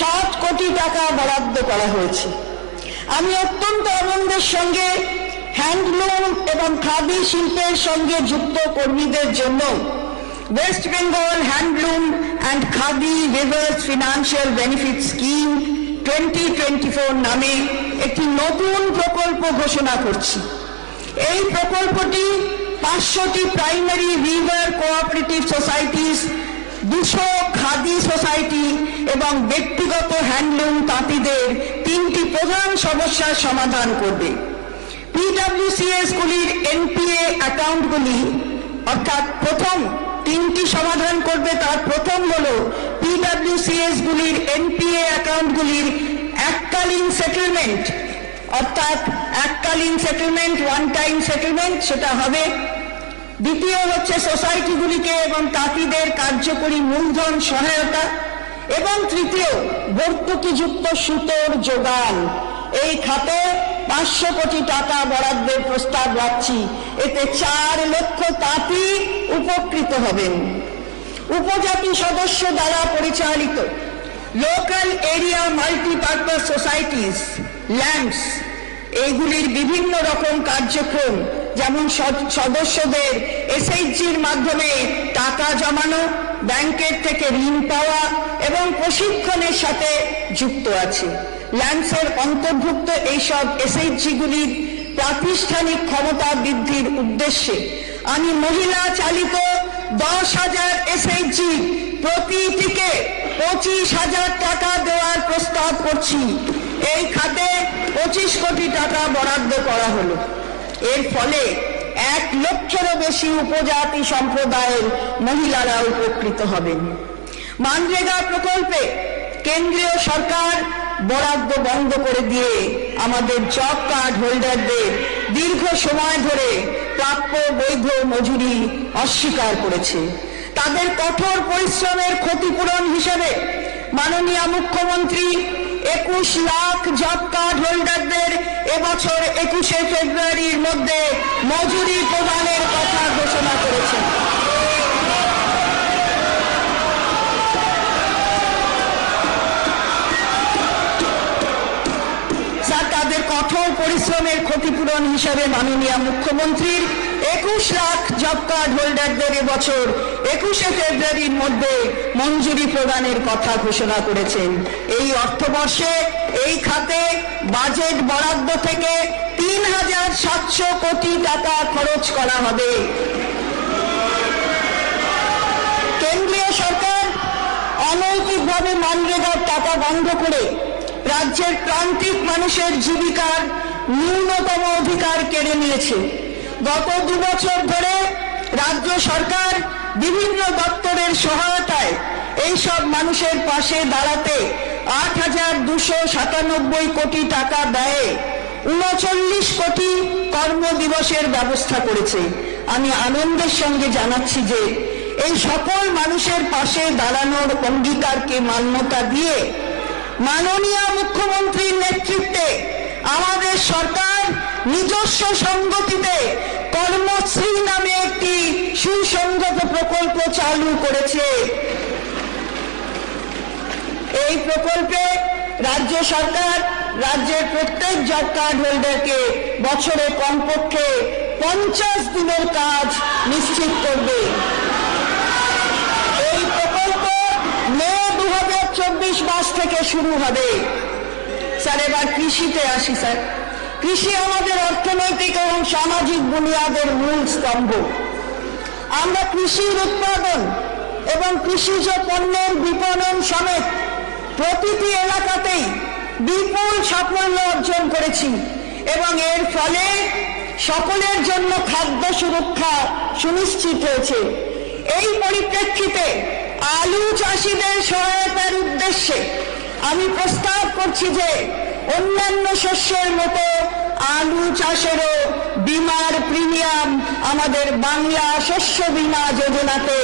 7 কোটি টাকা বরাদ্দ করা হয়েছে। আমি অত্যন্ত আনন্দের সঙ্গে হ্যান্ডলুম এবং খাদি শিল্পের সঙ্গে যুক্ত কর্মীদের জন্য West Bengal handloom and khadi weavers financial benefit scheme 2024 নামে একটি নতুন প্রকল্প ঘোষণা করছি। এই প্রকল্পটি 500টি primary weaver cooperative societies, 200 khadi society এবং ব্যক্তিগত হ্যান্ডলুম তাঁতিদের 3টি প্রধান সমস্যার সমাধান করবে। পিডব্লিউসিএস গুলির এনপিএ অ্যাকাউন্টগুলি অর্থাৎ প্রথম 3টি সমাধান করবে। তার প্রথম হল পিডব্লিউসিএস গুলির এনপিএ অ্যাকাউন্টগুলির এককালীন সেটেলমেন্ট, অর্থাৎ এককালীন সেটেলমেন্ট, ওয়ান টাইম সেটেলমেন্ট সেটা হবে। দ্বিতীয় হচ্ছে সোসাইটিগুলিকে এবং তাঁতিদের কার্যকরী মূলধন সহায়তা, এবং তৃতীয় ভর্তুকিযুক্ত সুতোর যোগান। এই খাতে 500 কোটি টাকা বরাদ্দের প্রস্তাব রাখছি। এতে 4 লক্ষ তাঁতি উপকৃত হবেন। উপজাতি সদস্য দ্বারা পরিচালিত local area multipurpose societies lands, এইগুলির বিভিন্ন রকম কার্যক্রম, যেমন সদস্যদের এসএইচজির মাধ্যমে টাকা জমানো, ব্যাংকের থেকে ঋণ পাওয়া এবং প্রশিক্ষণের সাথে যুক্ত আছে। ল্যান্ডসের অন্তর্ভুক্ত এইসব এসএইচজিগুলির প্রাতিষ্ঠানিক ক্ষমতা বৃদ্ধির উদ্দেশ্যে আমি মহিলা চালিত 10,000 এসএইচজি প্রতিটিকে 25,000 টাকা দেওয়ার প্রস্তাব করছি। এই খাতে 25 কোটি টাকা বরাদ্দ করা হলো। এর ফলে 1 লক্ষেরও বেশি উপজাতি সম্প্রদায়ের মহিলারা উপকৃত হবেন। মানরেগা প্রকল্পে কেন্দ্রীয় সরকার বরাদ্দ বন্ধ করে দিয়ে আমাদের জব কার্ড হোল্ডারদের দীর্ঘ সময় ধরে প্রাপ্য বৈধ মজুরি অস্বীকার করেছে। তাদের কঠোর পরিশ্রমের ক্ষতিপূরণ হিসেবে মাননীয় মুখ্যমন্ত্রী 21 লাখ জব কার্ড হোল্ডারদের এবছর 21শে ফেব্রুয়ারির মধ্যে মজুরি প্রদানের কথা ঘোষণা করেছেন। তাদের কঠোর পরিশ্রমের ক্ষতিপূরণ হিসাবে মাননীয় মুখ্যমন্ত্রীর 21 লাখ জব কার্ড হোল্ডারদের এবছর 21শে ফেব্রুয়ারির মধ্যে মঞ্জুরি প্রদানের কথা ঘোষণা করেছেন। এই অর্থবর্ষে এই খাতে বাজেট বরাদ্দ থেকে 3,700 কোটি টাকা খরচ করা হবে। কেন্দ্রীয় সরকার অনৈতিকভাবে মানরেগার টাকা বন্ধ করে রাজ্যের প্রান্তিক মানুষের জীবিকার ন্যূনতম অধিকার কেড়ে নিয়েছে। গত 2 বছর ধরে রাজ্য সরকার বিভিন্ন দপ্তরের সহায়তায় এইসব মানুষের পাশে দাঁড়াতে 8,297 কোটি টাকা ব্যয়ে 39 কোটি কর্মদিবসের ব্যবস্থা করেছে। আমি আনন্দের সঙ্গে জানাচ্ছি যে এই সকল মানুষের পাশে দাঁড়ানোর অঙ্গীকারকে মান্যতা দিয়ে মাননীয় মুখ্যমন্ত্রীর নেতৃত্বে আমাদের সরকার নিজস্ব সংগতিতে কর্মশ্রী নামে একটি সুসংগত প্রকল্প চালু করেছে। এই প্রকল্পে রাজ্য সরকার রাজ্যের প্রত্যেক জব কার্ড হোল্ডারকে বছরে কমপক্ষে 50 দিনের কাজ নিশ্চিত করবে। এই প্রকল্প মে 2024 মাস থেকে শুরু হবে। স্যার, এবার কৃষিতে আসি। স্যার, কৃষি আমাদের অর্থনৈতিক এবং সামাজিক বুনিয়াদের মূল স্তম্ভ। আমরা কৃষির উৎপাদন এবং কৃষিজ পণ্যের বিপণন সমেত প্রতিটি এলাকাতেই বিপুল সাফল্য অর্জন করেছি এবং এর ফলে সকলের জন্য খাদ্য সুরক্ষা সুনিশ্চিত হয়েছে। এই পরিপ্রেক্ষিতে আলু চাষিদের সহায়তার উদ্দেশ্যে আমি প্রস্তাব করছি যে অন্যান্য শস্যের মতো আলু চাষেরও বীমার প্রিমিয়াম আমাদের বাংলা শস্য বীমা যোজনাতে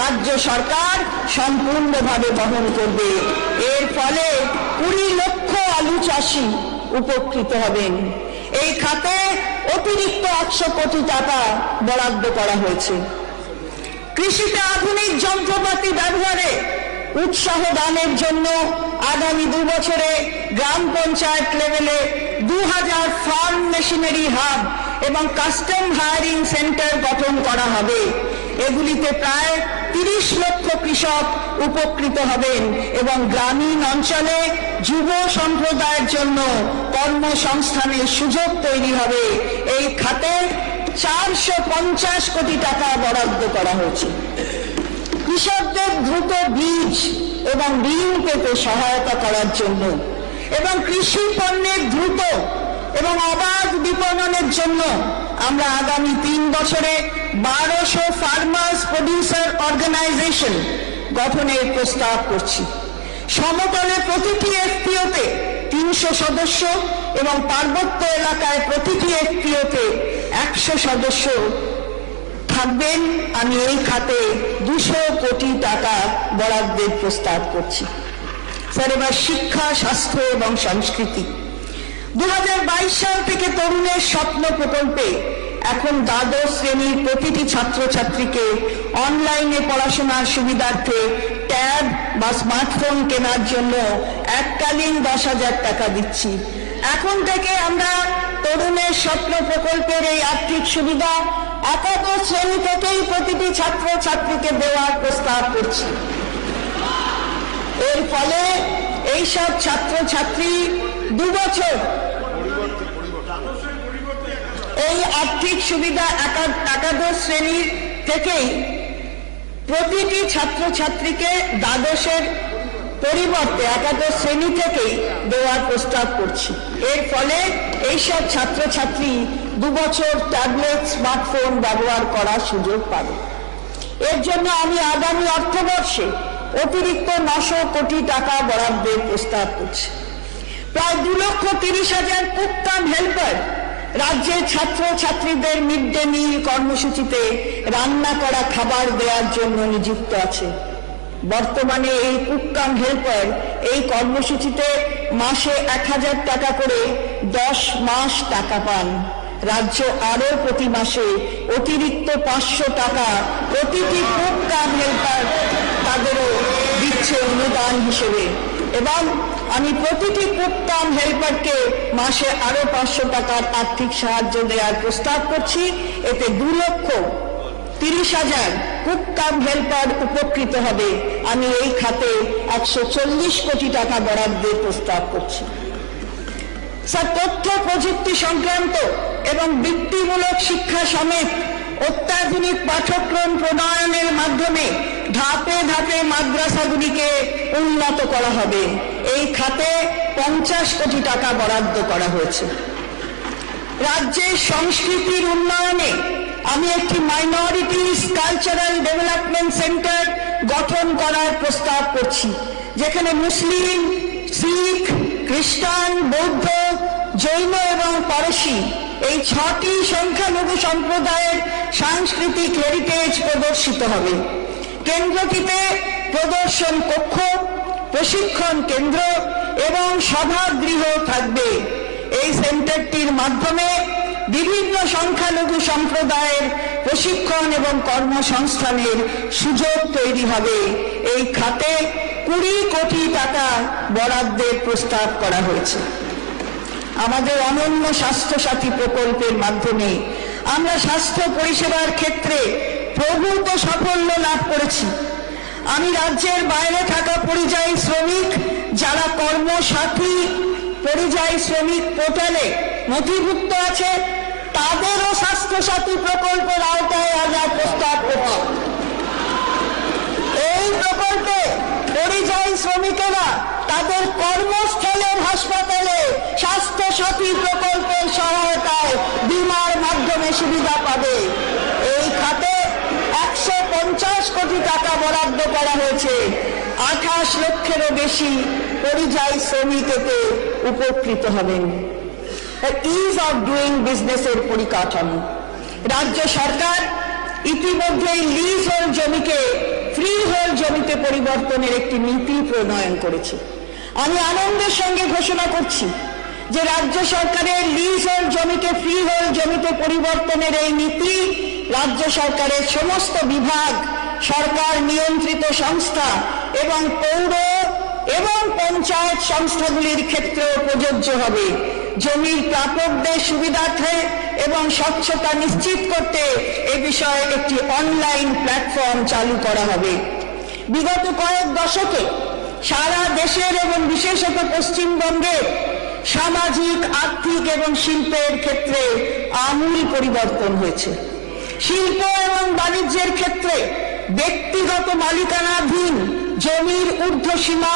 রাজ্য সরকার সম্পূর্ণভাবে বহন করবে। এর ফলে 20 লক্ষ আলু চাষি উপকৃত হবেন। এই খাতে অতিরিক্ত 100 কোটি টাকা বরাদ্দ করা হয়েছে। কৃষিতে আধুনিক যন্ত্রপাতি ব্যবহারে উৎসাহ দানের জন্য আগামী 2 বছরে গ্রাম পঞ্চায়েত লেভেলে 2000 ফার্ম মেশিনারি হাব এবং কাস্টম হায়ারিং সেন্টার গঠন করা হবে। এগুলিতে প্রায় 30 লক্ষ কৃষক উপকৃত হবেন এবং গ্রামীণ অঞ্চলে যুব সম্প্রদায়ের জন্য কর্মসংস্থানের সুযোগ তৈরি হবে। এই খাতে 450 কোটি টাকা বরাদ্দ করা হয়েছে। কৃষকদের দ্রুত বীজ এবং ঋণ পেতে সহায়তা করার জন্য এবং কৃষি পণ্যের দ্রুত এবং অবাধ বিপণনের জন্য আমরা আগামী 3 বছরে 1200 ফার্মার্স প্রডিউসার অর্গানাইজেশন গঠনের প্রস্তাব করছি। সমতলে প্রতিটি এফপিওতে 300 সদস্য এবং পার্বত্য এলাকায় প্রতিটি এফপিওতে 100 সদস্য থাকবেন। আমি এই খাতে 200 কোটি টাকা বরাদ্দের প্রস্তাব করছি। স্যার, এবার শিক্ষা, স্বাস্থ্য এবং সংস্কৃতি। 2022 সাল থেকে তরুণের স্বপ্ন প্রকল্পে এখন দ্বাদশ শ্রেণীর প্রতিটি ছাত্রছাত্রীকে অনলাইনে পড়াশোনার সুবিধার্থে ট্যাব বা স্মার্টফোন কেনার জন্য এককালীন 10,000 টাকা দিচ্ছি। এখন থেকে আমরা তরুণের স্বপ্ন প্রকল্পের এই আর্থিক সুবিধা একাদশ শ্রেণী থেকেই প্রতিটি ছাত্রছাত্রীকে দেওয়ার প্রস্তাব করছি। এর ফলে এইসব ছাত্রছাত্রী 2 বছর এই আর্থিক সুবিধা একাদশ শ্রেণীর থেকেই প্রতিটি ছাত্রছাত্রীকে দ্বাদশের পরিবর্তে একাদশ শ্রেণী থেকেই দেওয়ার প্রস্তাব করছি। এর ফলে এইসব ছাত্রছাত্রী 2 বছর ট্যাবলেট, স্মার্টফোন ব্যবহার করার সুযোগ পাবে। এর জন্য আমি আগামী অর্থবর্ষে অতিরিক্ত 900 কোটি টাকা বরাদ্দের প্রস্তাব করছি। প্রায় 2,30,000 কুক কাম হেল্পার রাজ্যের ছাত্র ছাত্রীদের মিড ডে মিল কর্মসূচিতে রান্না করা খাবার দেওয়ার জন্য নিযুক্ত আছে। বর্তমানে এই কুক কাম হেল্পার এই কর্মসূচিতে মাসে 1,000 টাকা করে 10 মাস টাকা পান। রাজ্য আরো প্রতি মাসে অতিরিক্ত 500 টাকা প্রতিটি কুক কাম হেল্পার তাদেরও দিচ্ছে অনুদান হিসেবে, এবং আমি প্রতিটি কুক কাম হেল্পারকে মাসে আরো 500 টাকার আর্থিক সাহায্য দেওয়ার প্রস্তাব করছি। এতে 2,30,000 কুক কাম হেল্পার উপকৃত হবে। আমি এই খাতে 140 কোটি টাকা বরাদ্দের প্রস্তাব করছি। স্যার, তথ্য প্রযুক্তি সংক্রান্ত এবং বৃত্তিমূলক শিক্ষা সমেত অত্যাধুনিক পাঠ্যক্রম প্রণয়নের মাধ্যমে ধাপে ধাপে মাদ্রাসাগুলিকে উন্নত করা হবে। এই খাতে 50 কোটি টাকা বরাদ্দ করা হয়েছে। রাজ্যের সংস্কৃতির উন্নয়নে আমি একটি মাইনরিটিস কালচারাল ডেভেলপমেন্ট সেন্টার গঠন করার প্রস্তাব করছি, যেখানে মুসলিম, শিখ, খ্রিস্টান, বৌদ্ধ, জৈন এবং পারসি এই 6টি সংখ্যালঘু সম্প্রদায়ের সাংস্কৃতিক হেরিটেজ প্রদর্শিত হবে। কেন্দ্রটিতে প্রদর্শন কক্ষ, প্রশিক্ষণ কেন্দ্র এবং সভাগৃহ থাকবে। এই সেন্টারটির মাধ্যমে বিভিন্ন সংখ্যালঘু সম্প্রদায়ের প্রশিক্ষণ এবং কর্মসংস্থানের সুযোগ তৈরি হবে। এই খাতে 20 কোটি টাকা বরাদ্দের প্রস্তাব করা হয়েছে। আমাদের অনন্য স্বাস্থ্যসাথী প্রকল্পের মাধ্যমে আমরা স্বাস্থ্য পরিষেবার ক্ষেত্রে প্রভূত সাফল্য লাভ করেছি। আমি রাজ্যের বাইরে থাকা পরিযায়ী শ্রমিক যারা কর্মসাথী পরিযায়ী শ্রমিক পোর্টালে নথিভুক্ত আছে তাদেরও স্বাস্থ্যসাথী প্রকল্পের আওতায় আনার প্রস্তাব করছি। এই প্রকল্পে পরিযায়ী শ্রমিকেরা তাদের কর্মস্থলের হাসপাতালে স্বাস্থ্যসাথী প্রকল্পের সহায়তায় বীমার মাধ্যমে সুবিধা পাবে। এই খাতে 150 কোটি টাকা বরাদ্দ করা হয়েছে। 28 লক্ষেরও বেশি পরিযায়ী শ্রমিক এতে উপকৃত হবেন। ইজ অফ ডুইং বিজনেসের পরিকাঠামো রাজ্য সরকার ইতিমধ্যেই লিজ হোল্ড জমিকে ফ্রি হোল্ড জমিতে পরিবর্তনের একটি নীতি প্রণয়ন করেছে। আমি আনন্দের সঙ্গে ঘোষণা করছি যে রাজ্য সরকারের লিজ হোল্ড জমিকে ফ্রি হোল্ড জমিতে পরিবর্তনের এই নীতি রাজ্য সরকারের সমস্ত বিভাগ, সরকার নিয়ন্ত্রিত সংস্থা এবং পৌর এবং পঞ্চায়েত সংস্থাগুলির ক্ষেত্রেও প্রযোজ্য হবে। জমির প্রাপকদের সুবিধার্থে এবং স্বচ্ছতা নিশ্চিত করতে এ বিষয়ে একটি অনলাইন প্ল্যাটফর্ম চালু করা হবে। বিগত কয়েক দশকে সারা দেশের এবং বিশেষত পশ্চিমবঙ্গের সামাজিক, আর্থিক এবং শিল্পের ক্ষেত্রে আমূল পরিবর্তন হয়েছে। শিল্প এবং বাণিজ্যের ক্ষেত্রে ব্যক্তিগত মালিকানাধীন জমির ঊর্ধ্বসীমা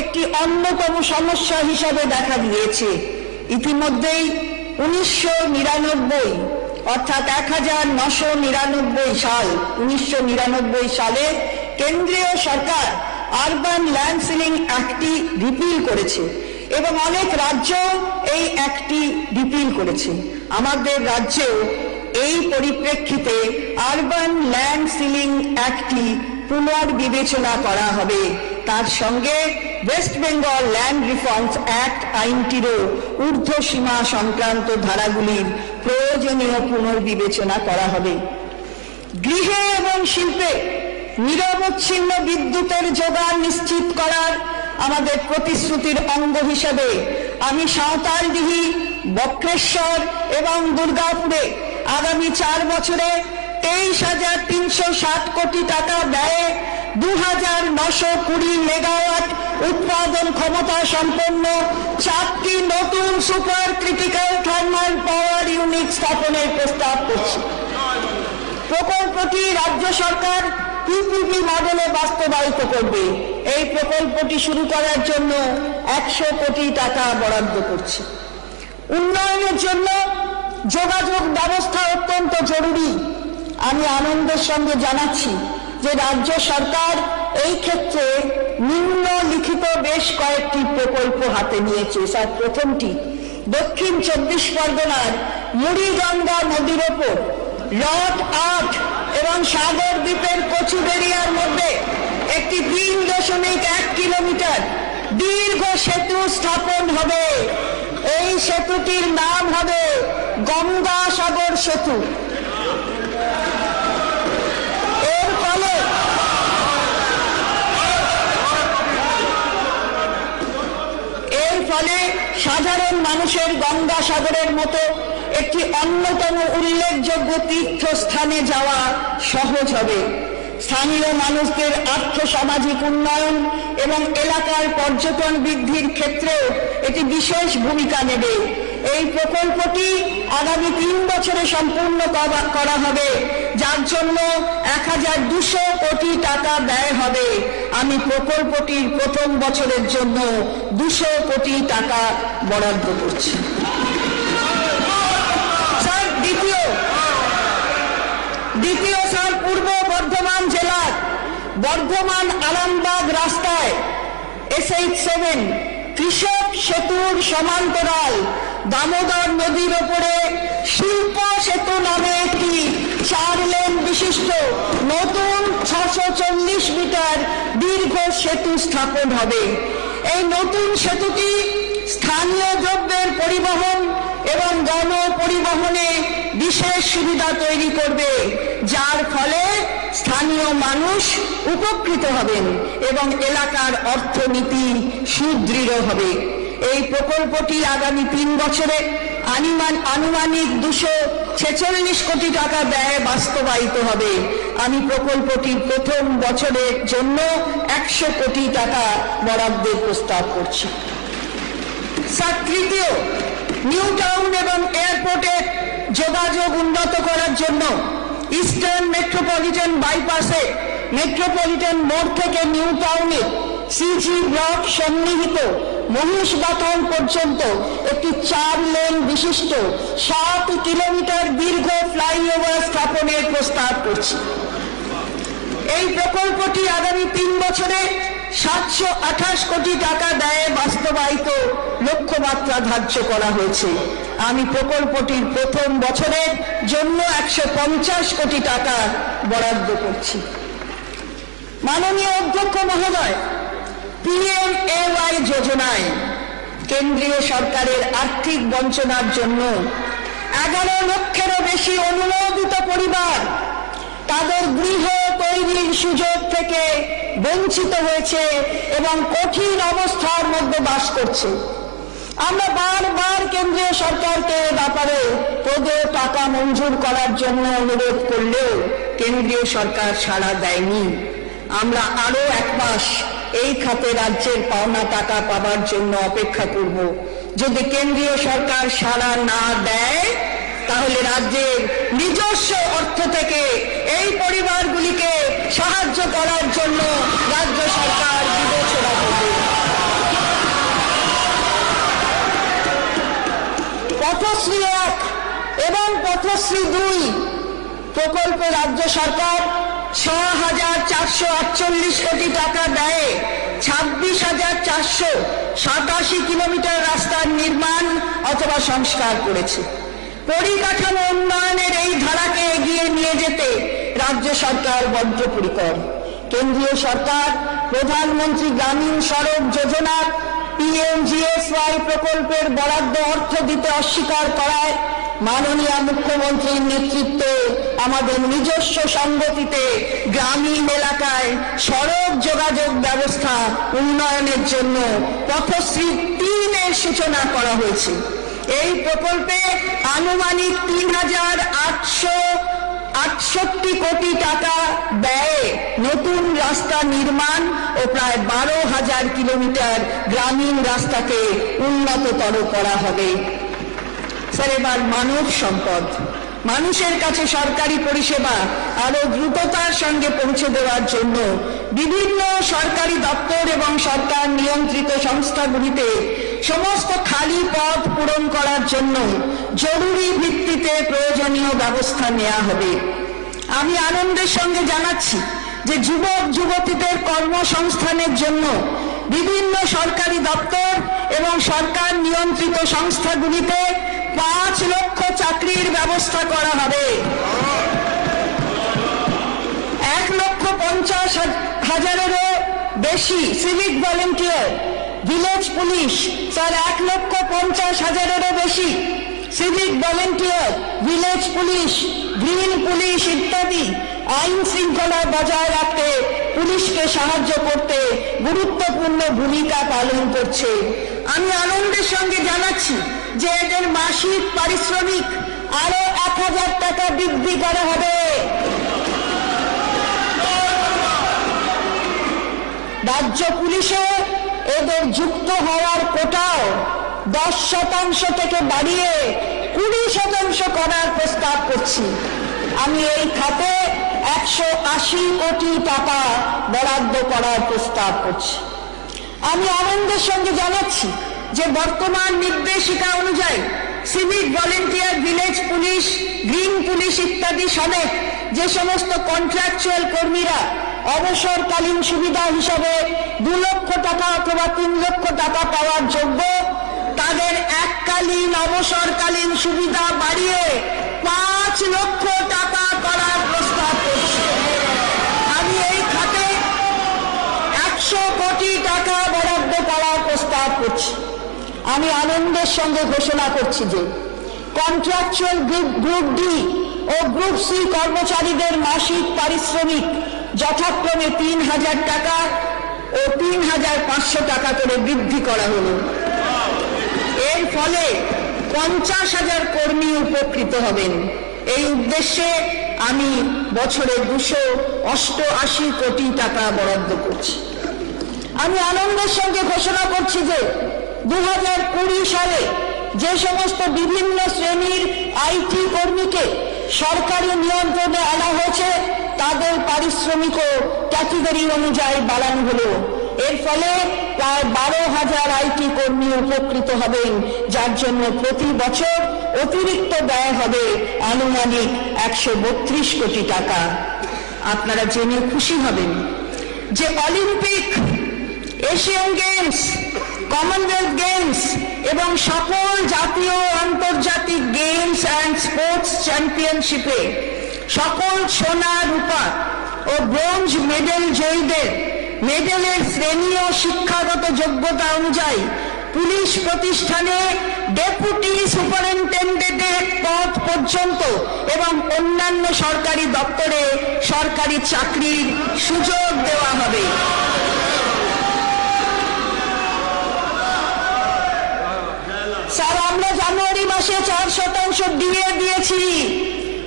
একটি অন্যতম সমস্যা হিসাবে দেখা দিয়েছে। ইতিমধ্যেই 1999 অর্থাৎ 1999 সালে কেন্দ্রীয় সরকার আরবান ল্যান্ড সিলিং অ্যাক্টটি রিপিল করেছে এবং অনেক রাজ্য এই অ্যাক্টটি রিপিল করেছে। আমাদের রাজ্যেও এই পরিপ্রেক্ষিতে আরবান ল্যান্ড সিলিং অ্যাক্টটি পুনর্বিবেচনা করা হবে। তার সঙ্গে West Bengal land reforms act আইনটিরও ঊর্ধ্বসীমা সংক্রান্ত ধারাগুলির প্রয়োজনীয় পুনর্বিবেচনা করা হবে। গৃহে এবং শিল্পে নিরবচ্ছিন্ন বিদ্যুতের যোগান নিশ্চিত করার আমাদের প্রতিশ্রুতির অঙ্গ হিসেবে আমি সাঁওতালডিহি, বক্রেশ্বর এবং দুর্গাপুরে আগামী 4 বছরে 23,360 কোটি টাকা ব্যয়ে 2,920 মেগাওয়াট উৎপাদন ক্ষমতা সম্পন্ন 4টি নতুন super critical thermal power unit স্থাপনের প্রস্তাব করছি। প্রকল্পটি রাজ্য সরকার পিপিপি মডেলে বাস্তবায়িত করবে। এই প্রকল্পটি শুরু করার জন্য 100 কোটি টাকা বরাদ্দ করছে। উন্নয়নের জন্য যোগাযোগ ব্যবস্থা অত্যন্ত জরুরি। আমি আনন্দের সঙ্গে জানাচ্ছি যে রাজ্য সরকার এই ক্ষেত্রে নিম্নলিখিত বেশ কয়েকটি প্রকল্প হাতে নিয়েছে। স্যার, প্রথমটি দক্ষিণ 24 পরগনার মুড়িগঙ্গা নদীর ওপর রড 8 এবং সাগর দ্বীপের কচুবেড়িয়ার মধ্যে একটি 3.1 কিলোমিটার দীর্ঘ সেতু স্থাপন হবে। এই সেতুটির নাম হবে গঙ্গাসাগর সেতু। এর ফলে সাধারণ মানুষের গঙ্গাসাগরের মতো একটি অন্যতম উল্লেখযোগ্য তীর্থস্থানে যাওয়া সহজ হবে। স্থানীয় মানুষদের আর্থ-সামাজিক উন্নয়ন এবং এলাকার পর্যটন বৃদ্ধির ক্ষেত্রেও এটি বিশেষ ভূমিকা নেবে। এই প্রকল্পটি আগামী 3 বছরে সম্পূর্ণ করা হবে, যার জন্য 1200 কোটি টাকা ব্যয় হবে। আমি প্রকল্পটির প্রথম বছরের জন্য 200 কোটি টাকা বরাদ্দ করছি। স্যার, দ্বিতীয় স্যার, পূর্ব বর্ধমান জেলার বর্ধমান আরামবাগ রাস্তায় SH7 কৃষক সেতুর সমান্তরাল দামোদর নদীর ওপরে শিল্প সেতু নামে একটি 4 লেন বিশিষ্ট নতুন 640 মিটার দীর্ঘ সেতু স্থাপন হবে। এই নতুন সেতুটি স্থানীয় দ্রব্যের পরিবহন এবং গণপরিবহনে বিশেষ সুবিধা তৈরি করবে, যার ফলে স্থানীয় মানুষ উপকৃত হবেন এবং এলাকার অর্থনীতি সুদৃঢ় হবে। এই প্রকল্পটি আগামী 3 বছরে আনুমানিক 246 কোটি টাকা ব্যয়ে বাস্তবায়িত হবে। আমি প্রকল্পটির প্রথম বছরের জন্য 100 কোটি টাকা বরাদ্দের প্রস্তাব করছি। স্যার, তৃতীয়, নিউ টাউন এবং এয়ারপোর্টের যোগাযোগ উন্নত করার জন্য ইস্টার্ন মেট্রোপলিটন বাইপাসে মেট্রোপলিটন মোড় থেকে নিউ টাউনের CG ব্লক সন্নিহিত মহিষবাথান পর্যন্ত একটি 4 লেন বিশিষ্ট 7 কিলোমিটার দীর্ঘ ফ্লাইওভার স্থাপনের প্রস্তাব করছি। এই প্রকল্পটি আগামী 3 বছরে 728 কোটি টাকা ব্যয়ে বাস্তবায়িত লক্ষ্যমাত্রা ধার্য করা হয়েছে। আমি প্রকল্পটির প্রথম বছরের জন্য 150 কোটি টাকা বরাদ্দ করছি। মাননীয় অধ্যক্ষ মহোদয়, PMAY যোজনায় কেন্দ্রীয় সরকারের আর্থিক বঞ্চনার জন্য 11 লক্ষেরও বেশি অনুমোদিত পরিবার তাদের গৃহ তৈরির সুযোগ থেকে বঞ্চিত হয়েছে এবং কঠিন অবস্থার মধ্যে বাস করছে। আমরা বারবার কেন্দ্রীয় সরকারকে এ ব্যাপারে প্রদেয় টাকা মঞ্জুর করার জন্য অনুরোধ করলেও কেন্দ্রীয় সরকার সাড়া দেয়নি। আমরা আরো 1 মাস এই খাতে রাজ্যের পাওনা টাকা পাবার জন্য অপেক্ষা করব। যদি কেন্দ্রীয় সরকার সাড়া না দেয়, তাহলে রাজ্যের নিজস্ব অর্থ থেকে এই পরিবারগুলিকে সাহায্য করার জন্য রাজ্য সরকার বিবেচনা করবে। পথশ্রী 1 এবং পথশ্রী 2 প্রকল্পে রাজ্য সরকার 6,448 কোটি টাকা ব্যয়ে 26,487 কিলোমিটার রাস্তার নির্মাণ অথবা সংস্কার করেছে। পরিকাঠামো উন্নয়নের এই ধারাকে এগিয়ে নিয়ে যেতে রাজ্য সরকার বদ্ধপরিকর। কেন্দ্রীয় সরকার প্রধানমন্ত্রী গ্রামীণ সড়ক যোজনার PMGSY প্রকল্পের বরাদ্দ অর্থ দিতে অস্বীকার করায় মাননীয় মুখ্যমন্ত্রীর নেতৃত্বে আমাদের নিজস্ব সংগতিতে গ্রামীণ এলাকায় সড়ক যোগাযোগ ব্যবস্থা উন্নয়নের জন্য পথশ্রী 3 এর সূচনা করা হয়েছে। এই প্রকল্পে আনুমানিক 3,868 কোটি টাকা ব্যয়ে নতুন রাস্তা নির্মাণ ও প্রায় 12,000 কিলোমিটার গ্রামীণ রাস্তাকে উন্নততর করা হবে। স্যার, এবার মানব সম্পদ। মানুষের কাছে সরকারি পরিষেবা আরো দ্রুততার সঙ্গে পৌঁছে দেওয়ার জন্য বিভিন্ন সরকারি দপ্তর এবং সরকার নিয়ন্ত্রিত সংস্থাগুলিতে সমস্ত খালি পদ পূরণ করার জন্য জরুরি ভিত্তিতে প্রয়োজনীয় ব্যবস্থা নেওয়া হবে। আমি আনন্দের সঙ্গে জানাচ্ছি যে যুবক যুবতীদের কর্মসংস্থানের জন্য বিভিন্ন সরকারি দপ্তর এবং সরকার নিয়ন্ত্রিত সংস্থাগুলিতে 5 লক্ষ চাকরির ব্যবস্থা করা হবে। 1,50,000-এরও বেশি civic volunteer, village police, sir 1,50,000-এরও বেশি civic volunteer, village police, green police ইত্যাদি আইন শৃঙ্খলা বজায় রাখতে পুলিশকে সাহায্য করতে গুরুত্বপূর্ণ ভূমিকা পালন করছে। আমি আনন্দের সঙ্গে জানাচ্ছি যে এদের মাসিক পারিশ্রমিক আরো 1,000 টাকা বৃদ্ধি করা হবে। রাজ্য পুলিশে এদের যুক্ত হওয়ার কোটাও 10% থেকে বাড়িয়ে 20% করার প্রস্তাব করছি। আমি এই খাতে 180 কোটি টাকা বরাদ্দ করার প্রস্তাব করছি। আমি আনন্দের সঙ্গে জানাচ্ছি যে বর্তমান নির্দেশিকা অনুযায়ী civic volunteer, village police, green police ইত্যাদি সমেত যে সমস্ত কন্ট্রাকচুয়াল কর্মীরা অবসরকালীন সুবিধা হিসাবে 2 লক্ষ টাকা অথবা 3 লক্ষ টাকা পাওয়ার যোগ্য, তাদের এককালীন অবসরকালীন সুবিধা বাড়িয়ে 5 লক্ষ টাকা করার প্রস্তাব করছি। আমি এই খাতে 100 কোটি টাকা বরাদ্দ করার প্রস্তাব করছি। আমি আনন্দের সঙ্গে ঘোষণা করছি যে কন্ট্রাকচুয়াল গ্রুপ ডি ও গ্রুপ সি কর্মচারীদের মাসিক পারিশ্রমিক যথাক্রমে 3,000 টাকা ও 3,500 টাকা করে বৃদ্ধি করা হলো। এর ফলে 50,000 কর্মী উপকৃত হবেন। এই উদ্দেশ্যে আমি বছরে 288 কোটি টাকা বরাদ্দ করছি। আমি আনন্দের সঙ্গে ঘোষণা করছি যে 2020 সালে যে সমস্ত বিভিন্ন শ্রেণীর আইটি কর্মীকে সরকারি নিয়ন্ত্রণে আনা হয়েছে তাদের পারিশ্রমিকও ক্যাটেগরি অনুযায়ী বাড়ানো হলো। এর ফলে প্রায় 12,000 আইটি কর্মী উপকৃত হবেন, যার জন্য প্রতি বছর অতিরিক্ত ব্যয় হবে আনুমানিক 132 কোটি টাকা। আপনারা জেনে খুশি হবেন যে Olympic, Asian games, Commonwealth games এবং সকল জাতীয় আন্তর্জাতিক গেমস অ্যান্ড স্পোর্টস চ্যাম্পিয়নশিপে সকল সোনা, রূপা ও ব্রোঞ্জ মেডেল জয়ীদের মেডেলের শ্রেণী ও শিক্ষাগত যোগ্যতা অনুযায়ী পুলিশ প্রতিষ্ঠানে ডেপুটি সুপারিনটেন্ডেন্টের পদ পর্যন্ত এবং অন্যান্য সরকারি দপ্তরে সরকারি চাকরির সুযোগ দেওয়া হবে। স্যার, আমরা জানুয়ারি মাসে 4% ডিএ দিয়েছি,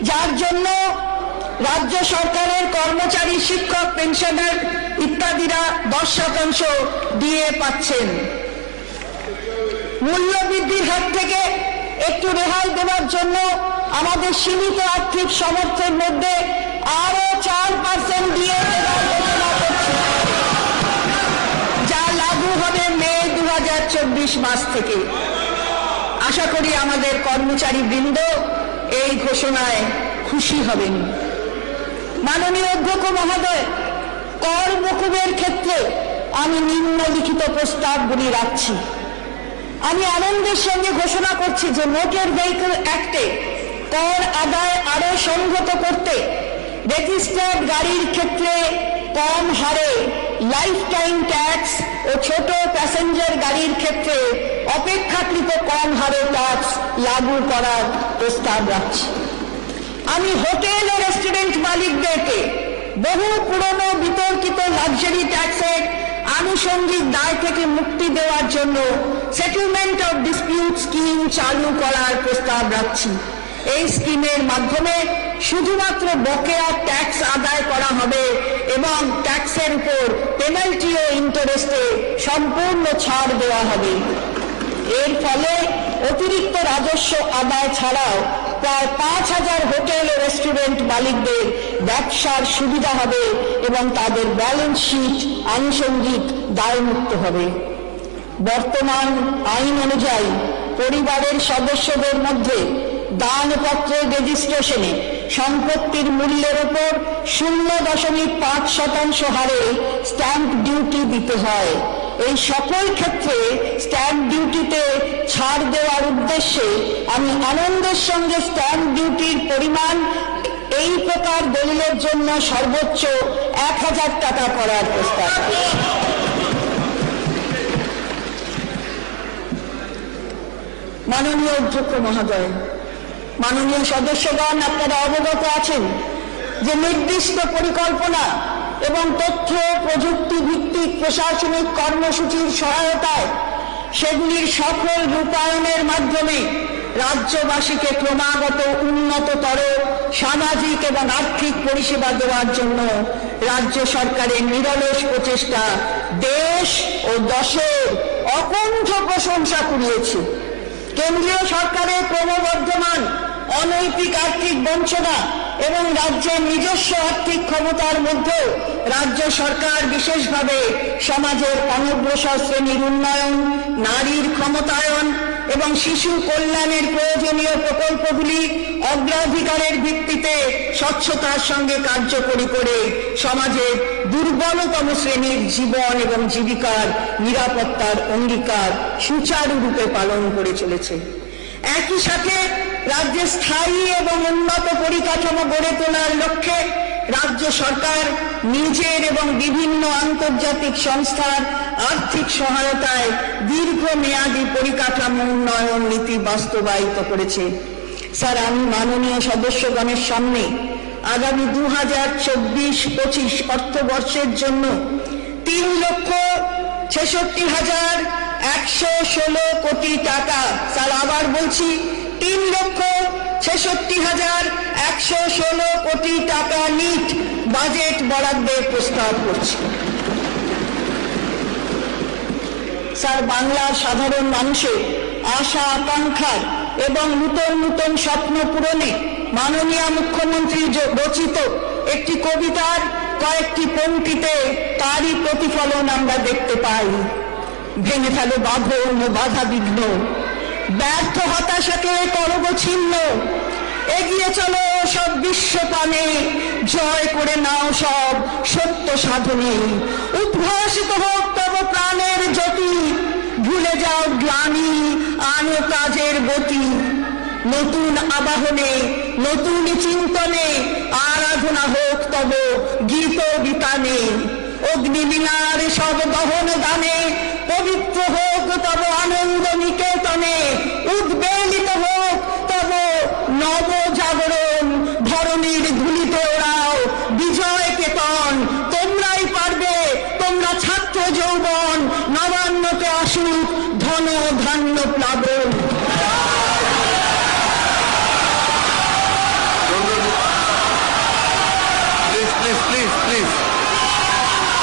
যার জন্য রাজ্য সরকারের কর্মচারী, শিক্ষক, পেনশনার ইত্যাদিরা 10% ডিএ পাচ্ছেন। মূল্য বৃদ্ধির হাত থেকে একটু রেহাই দেওয়ার জন্য আমাদের সীমিত আর্থিক সামর্থ্যের মধ্যে আরো 4% ডিএ দেওয়ার ঘোষণা করছি, যা লাগু হবে মে 2024 মাস থেকে। আশা করি আমাদের কর্মচারী বৃন্দ এই ঘোষণায় খুশি হবেন। মাননীয় অধ্যক্ষ মহোদয়, কর মকুবের ক্ষেত্রে আমি নিম্নলিখিত প্রস্তাবগুলি রাখছি। আমি আনন্দের সঙ্গে ঘোষণা করছি যে মোটর ভেহিকল অ্যাক্টে কর আদায় আরো সংহত করতে রেজিস্টার্ড গাড়ির ক্ষেত্রে কম হারে লাইফ টাইম ট্যাক্স ও ছোট প্যাসেঞ্জার গাড়ির ক্ষেত্রে অপেক্ষাকৃত কম হারে ট্যাক্স লাগু করার প্রস্তাব রাখছি। আমি হোটেল ও রেস্টুরেন্ট মালিকদেরকে বহু পুরনো বিতর্কিত লাক্সারি ট্যাক্সের আনুষঙ্গিক দায় থেকে মুক্তি দেওয়ার জন্য সেটেলমেন্ট অফ ডিসপিউট স্কিম চালু করার প্রস্তাব রাখছি। এই স্কিমের মাধ্যমে শুধুমাত্র বকেয়া ট্যাক্স আদায় করা হবে এবং ট্যাক্সের উপর পেনাল্টি ও ইন্টারেস্টে সম্পূর্ণ ছাড় দেওয়া হবে। এর ফলে অতিরিক্ত রাজস্ব আদায় ছাড়াও প্রায় 5,000 হোটেল ও রেস্টুরেন্ট মালিকদের ব্যবসার সুবিধা হবে এবং তাদের ব্যালেন্স শিট আনুষঙ্গিক দায়মুক্ত হবে। বর্তমান আইন অনুযায়ী পরিবারের সদস্যদের মধ্যে দানপত্রের রেজিস্ট্রেশনে সম্পত্তির মূল্যের ওপর 0.5% হারে স্ট্যাম্প ডিউটি দিতে হয়। এই সকল ক্ষেত্রে স্ট্যাম্প ডিউটিতে ছাড় দেওয়ার উদ্দেশ্যে আমি আনন্দের সঙ্গে স্ট্যাম্প ডিউটির পরিমাণ এই প্রকার দলিলের জন্য সর্বোচ্চ 1000 টাকা করার প্রস্তাব করছি। মাননীয় অধ্যক্ষ মহোদয়, মাননীয় সদস্যগণ, আপনারা অবগত আছেন যে নির্দিষ্ট পরিকল্পনা এবং তথ্য প্রযুক্তি ভিত্তিক প্রশাসনিক কর্মসূচির সহায়তায় সেগুলির সফল রূপায়ণের মাধ্যমে রাজ্যবাসীকে ক্রমাগত উন্নততর সামাজিক এবং আর্থিক পরিষেবা দেওয়ার জন্য রাজ্য সরকারের নিরলস প্রচেষ্টা দেশ ও দশের অকুণ্ঠ প্রশংসা কুড়িয়েছে। কেন্দ্রীয় সরকারের ক্রমবর্ধমান অনৈতিক আর্থিক বঞ্চনা এবং রাজ্যের নিজস্ব আর্থিক ক্ষমতার মধ্যে রাজ্য সরকার বিশেষভাবে সমাজের অনগ্রসর শ্রেণীর উন্নয়ন, নারীর ক্ষমতায়ন এবং শিশু কল্যাণের প্রয়োজনীয় প্রকল্পগুলি অগ্রাধিকারের ভিত্তিতে স্বচ্ছতার সঙ্গে কার্যকরী করে সমাজের দুর্বলতম শ্রেণীর জীবন এবং জীবিকার নিরাপত্তার অঙ্গীকার সুচারুরূপে পালন করে চলেছে। একই সাথে রাজ্যে স্থায়ী এবং উন্নত পরিকাঠামো গড়ে তোলার লক্ষ্যে রাজ্য সরকার নিজের এবং বিভিন্ন আন্তর্জাতিক সংস্থার আর্থিক সহায়তায় দীর্ঘমেয়াদী পরিকাঠামো উন্নয়ন নীতি বাস্তবায়িত করেছে। স্যার, আমি মাননীয় সদস্যগণের সামনে আগামী 2024-25 অর্থবর্ষের জন্য 3,66,116 কোটি টাকা, স্যার আবার বলছি 3,66,116 কোটি টাকা নিট বাজেট বরাদ্দের প্রস্তাব করছি। স্যার, বাংলার সাধারণ মানুষের আশা আকাঙ্ক্ষার এবং নূতন নূতন স্বপ্ন পূরণে মাননীয় মুখ্যমন্ত্রী রচিত একটি কবিতার কয়েকটি পংক্তিতে তারই প্রতিফলন আমরা দেখতে পাই। ভেঙে ফেলো বাঁধন ও বাধা বিঘ্ন, ব্যর্থ হতাশাকে করব ছিন্ন, এগিয়ে চলো সব বিশ্বপানে, জয় করে নাও সব সত্য সাধনে, উদ্ভাসিত হোক তব প্রাণের জ্যোতি, ভুলে যাও গ্লানি আনো কাজের গতি, নতুন আবাহনে নতুন চিন্তনে আরাধনা হোক তব গীত বিতানে, অগ্নিলীলার সব দহন দানে পবিত্র হোক তব আনন্দ নিকেতনে, উদ্বেলিত হোক তব নব জাগরণ, ধরণীর ধুলিতে ওড়াও বিজয় কেতন, তোমরাই পারবে, তোমরা ছাত্র যৌবন, নবান্নতে আসুক ধন ধান্য প্লাবন।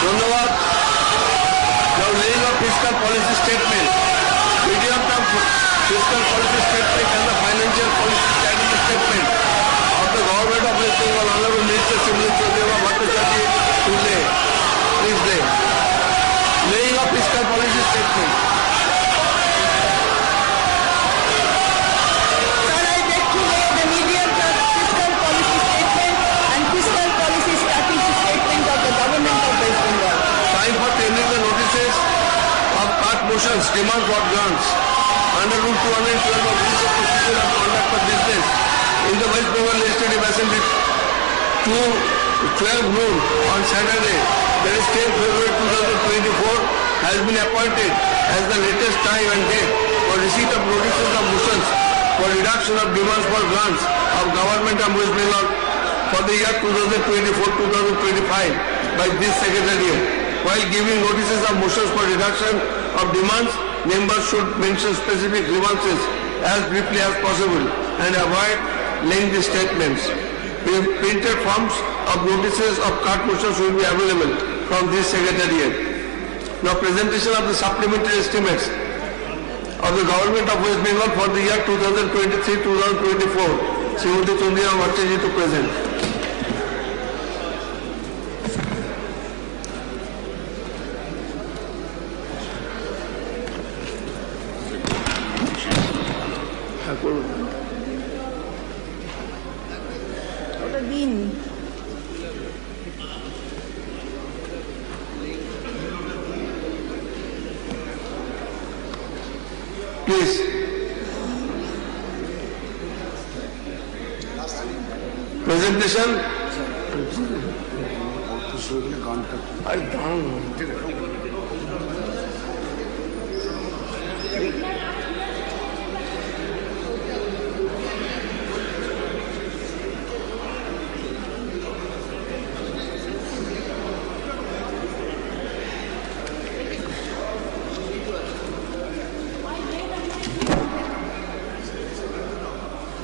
ধন্যবাদ। Now laying of fiscal policy statement, medium term fiscal policy statement and the financial policy strategy statement of the government of West Bengal, Honorable Minister Shrimati Chaudhary Bhattacharjee to lay. Please lay. Laying of fiscal policy statement. Sir, I beg to lay the medium-term fiscal policy statement and fiscal policy strategy statement of the government of West Bengal. Time for tendering the notices of cart motions, demand for grants under Rule 212 of Rules of Procedure and Conduct of Business in the West Bengal Legislative Assembly to 12 noon on Saturday, that is 10 February 2024, has been appointed as the latest time and date for receipt of notices of motions for reduction of demands for grants of government of West Bengal for the year 2024-2025 by this Secretariat. While giving notices of motions for reduction of demands, members should mention specific grievances as briefly as possible and avoid lengthy statements. Printed forms of notices of cart motions will be available from this Secretariat. Now, presentation of the supplementary estimates of the government of West Bengal for the year 2023-2024. Shrimati Chaudhary Bhattacharjee to present. Please. Presentation আরে দাঁড়ান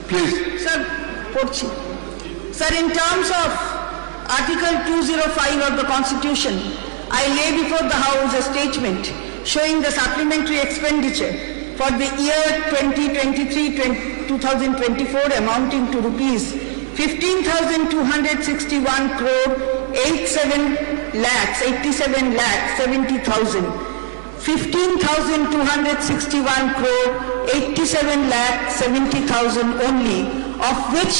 please. Sir, পড়ছি। Sir, in terms of Article 205 of the Constitution, I lay before the House a statement showing the supplementary expenditure for the year 2023-2024 amounting to rupees 15,261 crore 87 lakhs 70,000. 15,261 crore 87 lakh 70,000 only, of which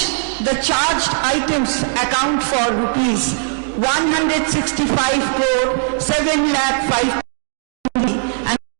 the charged items account for rupees 165 crore 7 lakh 5